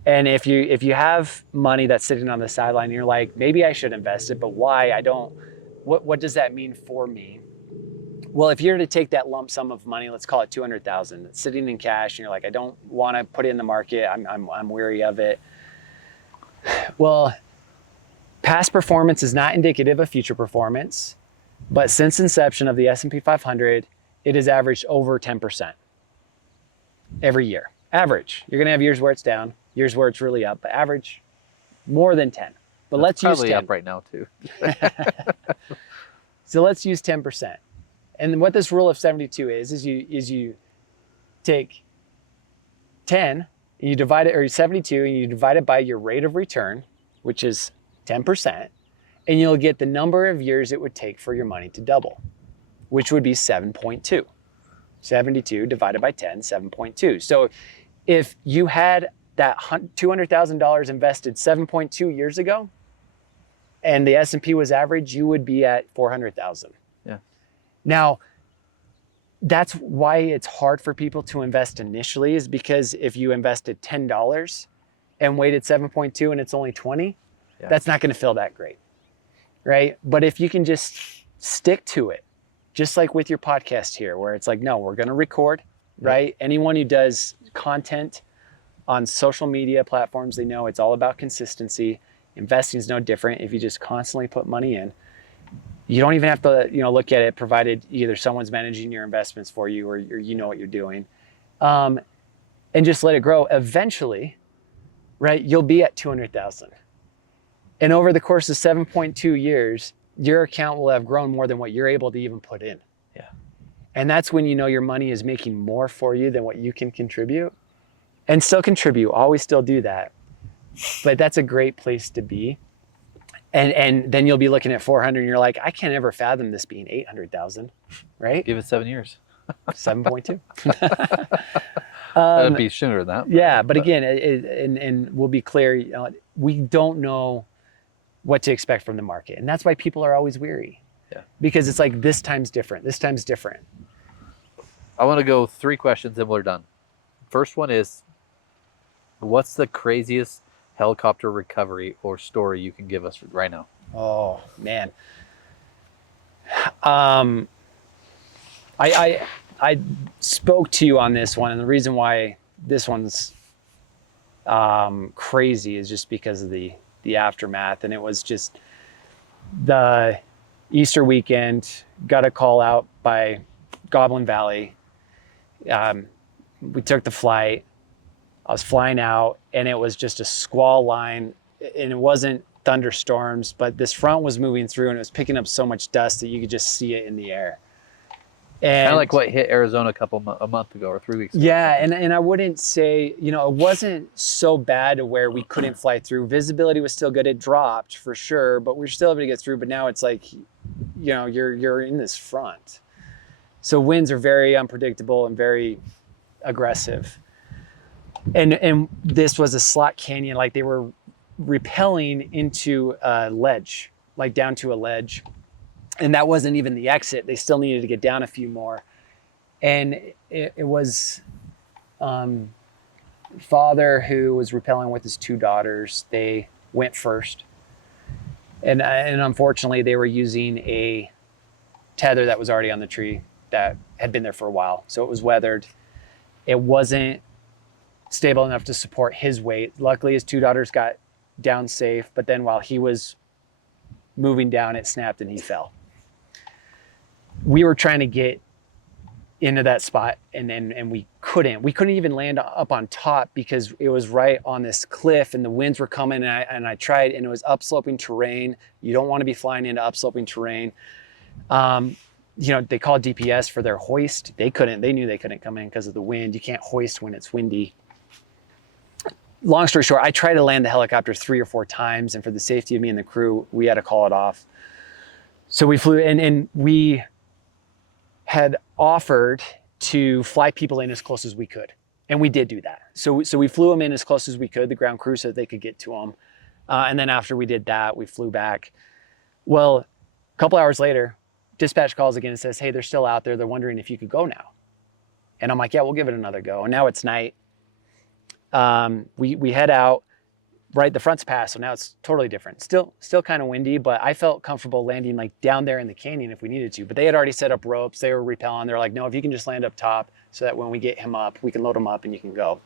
And if you have money that's sitting on the sideline and you're like, maybe I should invest it, but why? What does that mean for me? Well, if you're to take that lump sum of money, let's call it $200,000, it's sitting in cash, and you're like, I don't want to put it in the market. I'm weary of it. Well, past performance is not indicative of future performance, but since inception of the S&P 500, it has averaged over 10% every year. Average. You're going to have years where it's down, years where it's really up, but average more than 10. But let's use 10. Probably up right now too. So let's use 10%. And what this rule of 72 is you take 10, and you divide it, or 72, and you divide it by your rate of return, which is 10%, and you'll get the number of years it would take for your money to double, which would be 7.2. 72 divided by 10, 7.2. So if you had that $200,000 invested 7.2 years ago, and the S&P was average, you would be at 400,000. Yeah. Now, that's why it's hard for people to invest initially, is because if you invested $10 and waited 7.2 and it's only 20, that's not going to feel that great, right? But if you can just stick to it, just like with your podcast here, where it's like, no, we're going to record, right? Anyone who does content on social media platforms, they know it's all about consistency. Investing is no different. If you just constantly put money in, you don't even have to, look at it, provided either someone's managing your investments for you or you know what you're doing, and just let it grow. Eventually, right, you'll be at 200,000. And over the course of 7.2 years, your account will have grown more than what you're able to even put in. Yeah. And that's when you know your money is making more for you than what you can contribute. And still contribute, always still do that. But that's a great place to be. And then you'll be looking at 400 and you're like, I can't ever fathom this being 800,000, right? Give it 7 years. 7.2. That'd be sooner than that. Yeah, but again, and we'll be clear, we don't know what to expect from the market. And that's why people are always weary. Yeah. Because it's like, this time's different. This time's different. I want to go 3 questions and we're done. First one is, what's the craziest helicopter recovery or story you can give us right now? Oh, man. I spoke to you on this one, and the reason why this one's crazy is just because of the aftermath. And it was just the Easter weekend, got a call out by Goblin Valley. We took the flight. I was flying out, and it was just a squall line, and it wasn't thunderstorms, but this front was moving through, and it was picking up so much dust that you could just see it in the air. And Kind of like what hit Arizona a month ago or 3 weeks ago. yeah, and I wouldn't say, it wasn't so bad to where we couldn't fly through. Visibility was still good. It dropped for sure, but we're still able to get through. But now it's like, you're in this front. So winds are very unpredictable and very aggressive. And this was a slot canyon, like they were rappelling into a ledge, like down to a ledge. And that wasn't even the exit. They still needed to get down a few more. And it was father who was rappelling with his 2 daughters. They went first. And unfortunately, they were using a tether that was already on the tree that had been there for a while. So it was weathered. It wasn't stable enough to support his weight. Luckily, his 2 daughters got down safe, but then while he was moving down, it snapped and he fell. We were trying to get into that spot, and we couldn't even land up on top because it was right on this cliff and the winds were coming, and I tried, and it was upsloping terrain. You don't want to be flying into upsloping terrain. They called DPS for their hoist. They knew they couldn't come in because of the wind. You can't hoist when it's windy. Long story short, I tried to land the helicopter 3 or 4 times, and for the safety of me and the crew, we had to call it off. So we flew, and we had offered to fly people in as close as we could, and we did do that. So we flew them in as close as we could, the ground crew, so that they could get to them. And then after we did that, we flew back. Well, a couple hours later, dispatch calls again and says, hey, they're still out there. They're wondering if you could go now. And I'm like, yeah, we'll give it another go. And now it's night. We head out, right? The front's passed, so now it's totally different. Still kind of windy, but I felt comfortable landing like down there in the canyon if we needed to. But they had already set up ropes. They were rappelling. They're like, no, if you can just land up top so that when we get him up, we can load him up and you can go.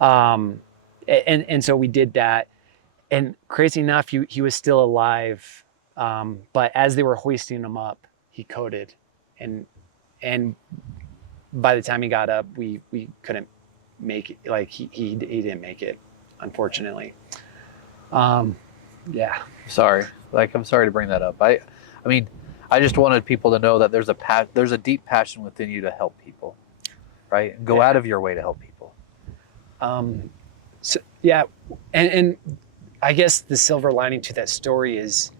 And so we did that. And crazy enough, he was still alive. But as they were hoisting him up, he coded. And by the time he got up, we couldn't make it. Like he didn't make it, unfortunately. Yeah. Sorry. I'm sorry to bring that up. I mean, I just wanted people to know that there's a deep passion within you to help people, right? Go out of your way to help people. So yeah, and I guess the silver lining to that story is,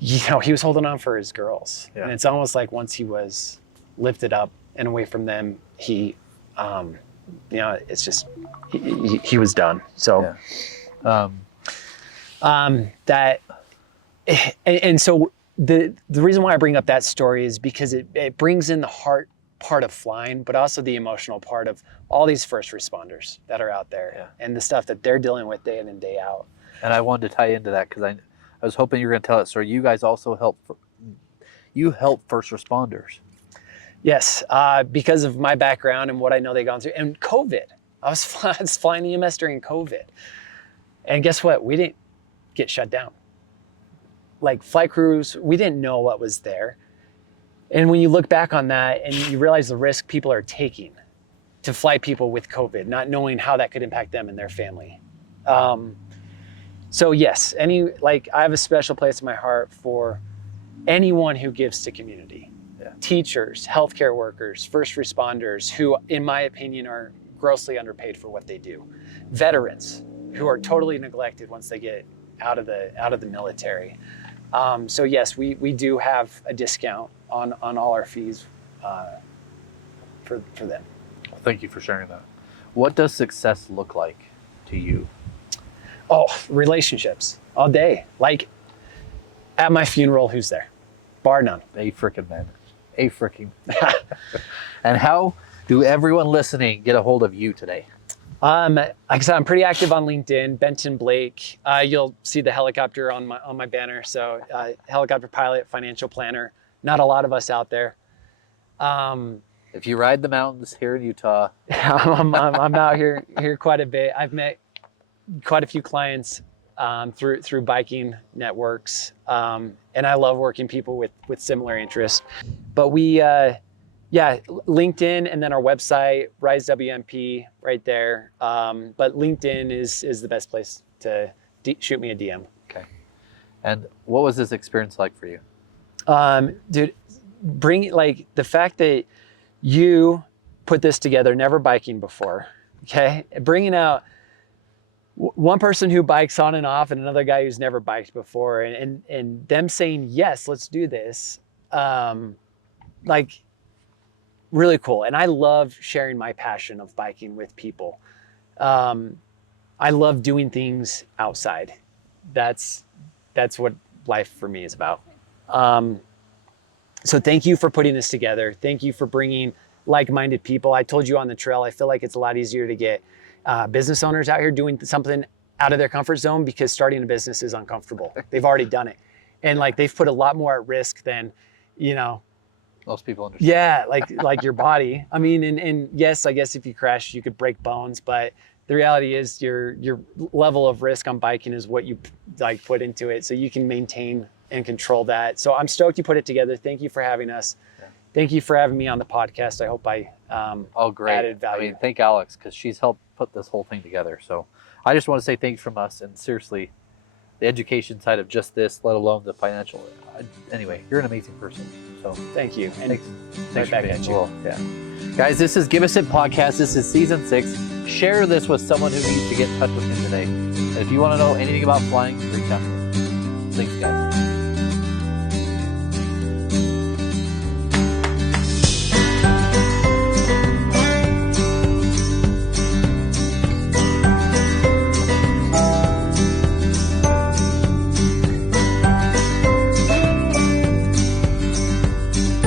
he was holding on for his girls, and it's almost like once he was lifted up and away from them, he, it's just he was done. So, that, and so the reason why I bring up that story is because it brings in the heart part of flying, but also the emotional part of all these first responders that are out there and the stuff that they're dealing with day in and day out. And I wanted to tie into that because I was hoping you were going to tell it. So you guys also help first responders. Yes, because of my background and what I know they've gone through, and COVID. I was flying EMS during COVID. And guess what? We didn't get shut down. Like flight crews, we didn't know what was there. And when you look back on that and you realize the risk people are taking to fly people with COVID, not knowing how that could impact them and their family. So yes, I have a special place in my heart for anyone who gives to community. Yeah. Teachers, healthcare workers, first responders, who in my opinion are grossly underpaid for what they do. Veterans who are totally neglected once they get out of the military. So yes, we do have a discount on all our fees for them. Thank you for sharing that. What does success look like to you? Oh, relationships all day. Like at my funeral, who's there? Bar none. A freaking man. A freaking. And how do everyone listening get a hold of you today? Like I said, I'm pretty active on LinkedIn, Benton Blake. You'll see the helicopter on my banner. So helicopter pilot, financial planner, not a lot of us out there. If you ride the mountains here in Utah. I'm out here quite a bit. I've met quite a few clients through biking networks. And I love working people with similar interests. But LinkedIn and then our website, Rise WMP, right there. But LinkedIn is the best place to shoot me a DM. Okay. And what was this experience like for you? Dude, the fact that you put this together, never biking before, okay? Bringing out one person who bikes on and off and another guy who's never biked before and them saying, yes, let's do this. Really cool. And I love sharing my passion of biking with people. I love doing things outside. That's what life for me is about. So thank you for putting this together. Thank you for bringing like-minded people. I told you on the trail, I feel like it's a lot easier to get business owners out here doing something out of their comfort zone because starting a business is uncomfortable. They've already done it. And they've put a lot more at risk than, most people understand. Yeah, like your body. I mean, and yes, I guess if you crash, you could break bones, but the reality is your level of risk on biking is what you put into it, so you can maintain and control that. So I'm stoked you put it together. Thank you for having us. Yeah. Thank you for having me on the podcast. I hope I added value. I mean, thank Alex because she's helped put this whole thing together. So I just want to say thanks from us, and seriously, the education side of just this, let alone the financial. Anyway, you're an amazing person. So thank you. And thanks back at you. Well, yeah. Guys, this is Give Us It Podcast. This is season 6. Share this with someone who needs to get in touch with him today. And if you want to know anything about flying, reach out to us. Thanks, guys.